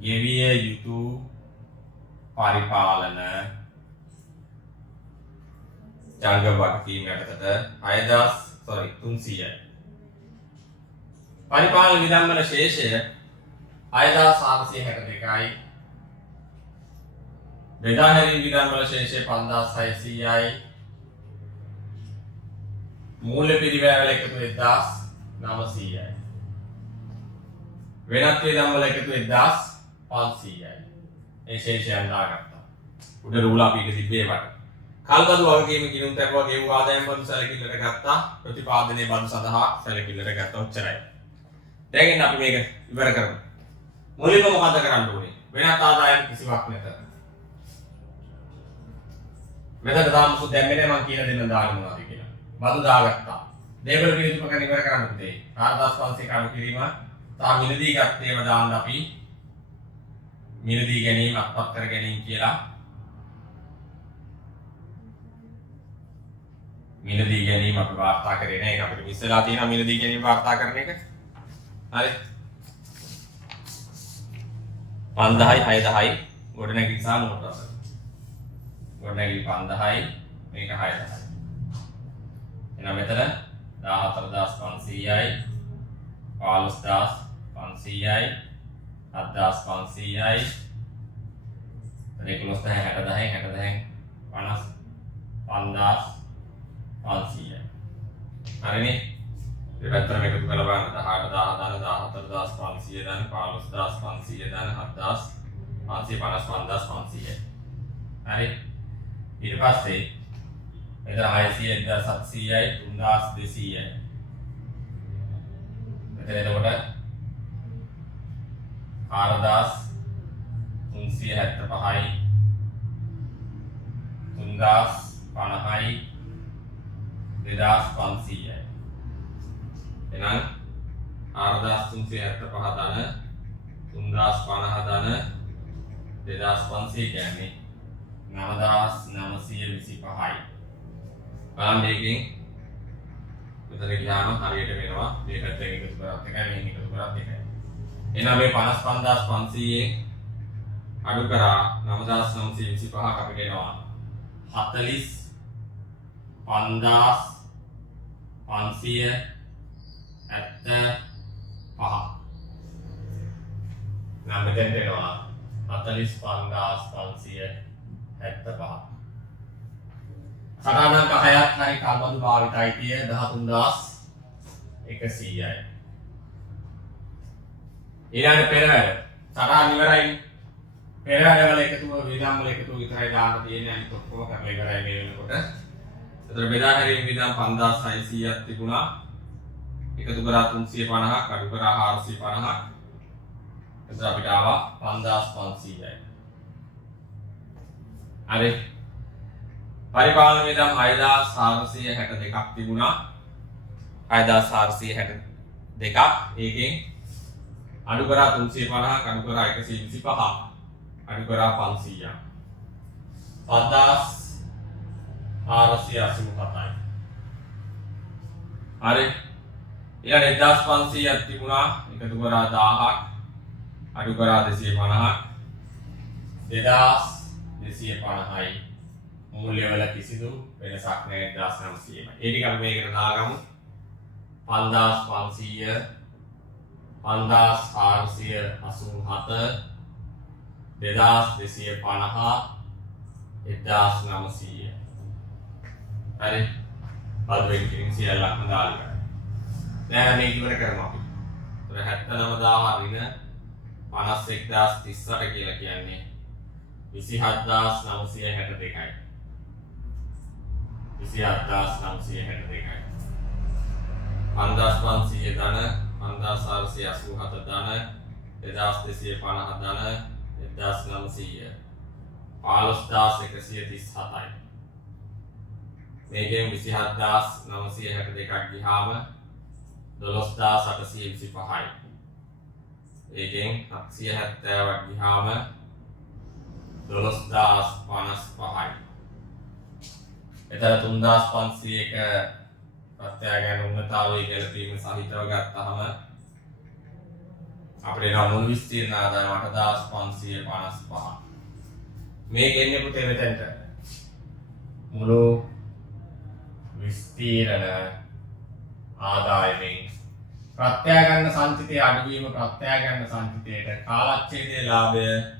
ගෙවිය යුතු පරිපාලන ජංගම වගකීම් යටතට 300යි. පරිපාලන විධම් වල ශේෂය 6462යි. බෙදා හැරීම් විධම් වල ශේෂය 5600යි. මූල්‍ය පිරිවැය වල එකතු 1900යි. වෙනත් විධම් වල එකතු 1500යි. ඒ ශේෂයන් දාගත්තා. උඩ රූල අපි එක තිබ්බේ වට. කල්බදු වගකීම කිනුම් තැබුවා ගෙවු ආදායම් බදු සැලකිල්ලට ගත්තා. ප්‍රතිපාදනයේ බදු සඳහා සැලකිල්ලට ගත්තා. ඔච්චරයි. දැන් ඉන්න අපි මේක ඉවර කරමු. මුලින්ම මොකද කරන්න ඕනේ? වෙනත් ආදායම් කිසිවක් නැත. මෙතන තාම සුදු දැම්මේ නැහැ මම කියලා දෙන්න දාන්න මොනවද කියලා. බදු දාගත්තා. දේවල් පිළිතුරක ඉවර කරන්න පුතේ. 4500 කඩු කිරීම තා මිලදී ගත්තේම දාන්න අපි මිලදී ගැනීම අත්පත් කර ගැනීම කියලා. මිලදී ගැනීම අපි වාර්තා කරේ නැහැ. ඒක අපිට ඉස්සෙල්ලා තියෙනවා මිලදී ගැනීම වාර්තා කරන එක. හරි. 5000යි 6000යි ගොඩනැගිලි සහ මෝටර. ගොඩනැගිලි 5000යි මේක 6000යි. එහෙනම් මෙතන 14500යි 15500යි 7500යි 11000යි 60000යි 50 50000යි. හරිනේ? දෙපැත්තම එකතු කරලා බලන්න 18000 ධන 14500 ධන 15500 ධන 755500. හරි. ඊට පස්සේ එතන 600 1700යි 3200යි. මෙතන එතකොට 4375යි 3050යි 2500යි. එහෙනම් 4375 ධන 3050 ධන 2500 කියන්නේ 9925යි. බලන්න මේකෙන් මෙතන ගියාම හරියට වෙනවා මේ පැත්තෙන් එකතු කරත් එකයි මෙහෙන් එකතු කරත් එකයි. එහෙනම් මේ 55500න් අඩු කරා 9925ක් අපිට එනවා 45575. නම් මෙතෙන් එනවා 45575. සටහනක 6ක් හරි කල්බදු භාවිතයි කිය 13100යි. ඊළඟ පෙරහැර සටහන් ඉවරයි. පෙරහැර වල එකතුව විදම් වල එකතුව විතරයි දාන්න තියෙන්නේ. අනිත් ඔක්කොම කරලා ඉවරයි මේ වෙනකොට. ඒතර බෙදා හැරීම විදම් 5600ක් තිබුණා. එකතු කරා 350ක් අඩු කරා 450ක්. එතකොට අපිට ආවා 5500යි. හරි. පරිපාලන වියදම් 6462ක් තිබුණා. 6462ක්. ඒකෙන් අඩු කරා 350ක් අඩු කරා 125ක් අඩු කරා 500ක්. 5487යි. හරි. ඊළඟ 1500ක් තිබුණා. එකතු කරා 1000ක් අඩු කරා 250ක් 2250යි. මූල්‍ය වල කිසිදු වෙනසක් නැහැ 1900යි. ඒ ටික අපි මේකට දාගමු. 5500 5487 2250 1900. හරි. බද්දෙන් කිරින් සියල්ලක්ම දාලා. දැන් මේක ඉවර කරමු අපි. ඒතර 79000 ඍණ 51038 කියලා කියන්නේ 27962යි. 27962යි. 5500 ධන 5487 ධන 2250 ධන 1900 15137යි. මේකෙන් 27962ක් ගියාම 12825යි. ඒකෙන් 770ක් ගියාම 12055යි. එතන 3500ක ප්‍රත්‍යාගයන් උන්නතාවයේ ගැලපීම සහිතව ගත්තාම අපිට එනවා මුළු විස්තීර්ණ ආදායම 8555. මේක එන්නේ පුතේ මෙතනට. මුළු විස්තීර්ණ ආදායමෙන් ප්‍රත්‍යාගන්න සංචිතයේ අඩුවීම ප්‍රත්‍යාගන්න සංචිතයට කාලච්ඡේදයේ ලාභය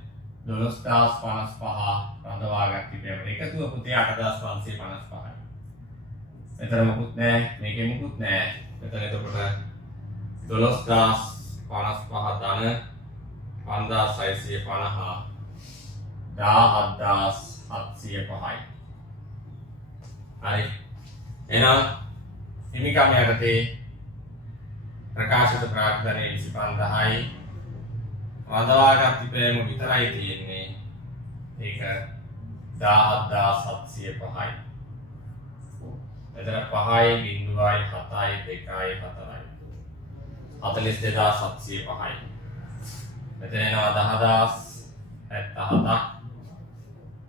12055 රඳවාගත් තිබෙනවා. එකතුව පුතේ 8555යි. මෙතන මොකුත් නැහැ, මේකේ මොකුත් නැහැ. මෙතන එතකොට 12055 ධන 5650 17705යි. හරි. එහෙනම් හිමිකම් යටතේ ප්‍රකාශිත ප්‍රාග්ධනයේ 25000යි. රඳවාගත් තිබෙම විතරයි තියෙන්නේ. ඒක 17705යි. එතන 5යි 0යි 7යි 2යි 4යි 42705යි. මෙතන එනවා 10077ක්.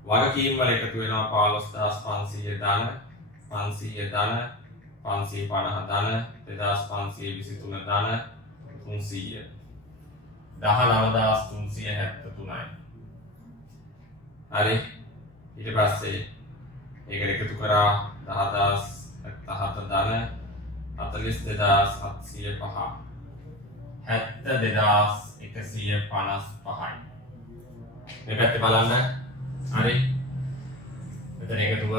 වගකීම් වල එකතු වෙනවා 15500 ධන 500 ධන 550 ධන 2523 ධන 300 19373යි. හරි. ඊට පස්සේ ඒකට එකතු කරා 10077 ධන 42705 72155යි. මේ පැත්තේ බලන්න. හරි. මෙතන එකතුව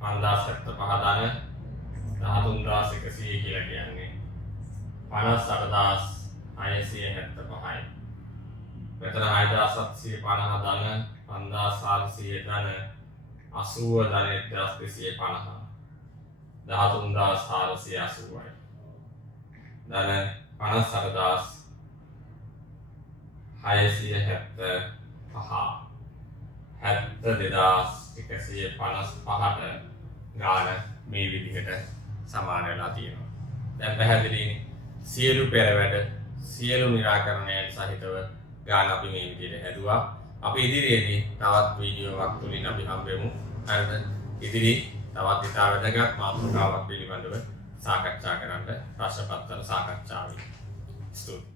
5075 ධන 13100 100 කියලා කියන්නේ 58675යි. මෙතන 6750 ධන 5400 ධන 80 ධන 1250 13480යි. ධන 58675 72155ට ගාන මේ විදිහට සමාන වෙලා තියෙනවා. දැන් පැහැදිලිනේ සියලු පෙරවැඩ සියලු निराකරණයන් සහිතව ගාන අපි මේ විදිහට හැදුවා. අපි ඉදිරියේදී තවත් වීඩියෝවක් තුලින් අපි හම්බෙමු. හරිද? ඉදිරි තවත් ඉතා වැදගත් මාතෘකාවක් පිළිබඳව සාකච්ඡා කරන්න ප්‍රශ්න පත්‍ර සාකච්ඡාවයි. ස්තුතියි.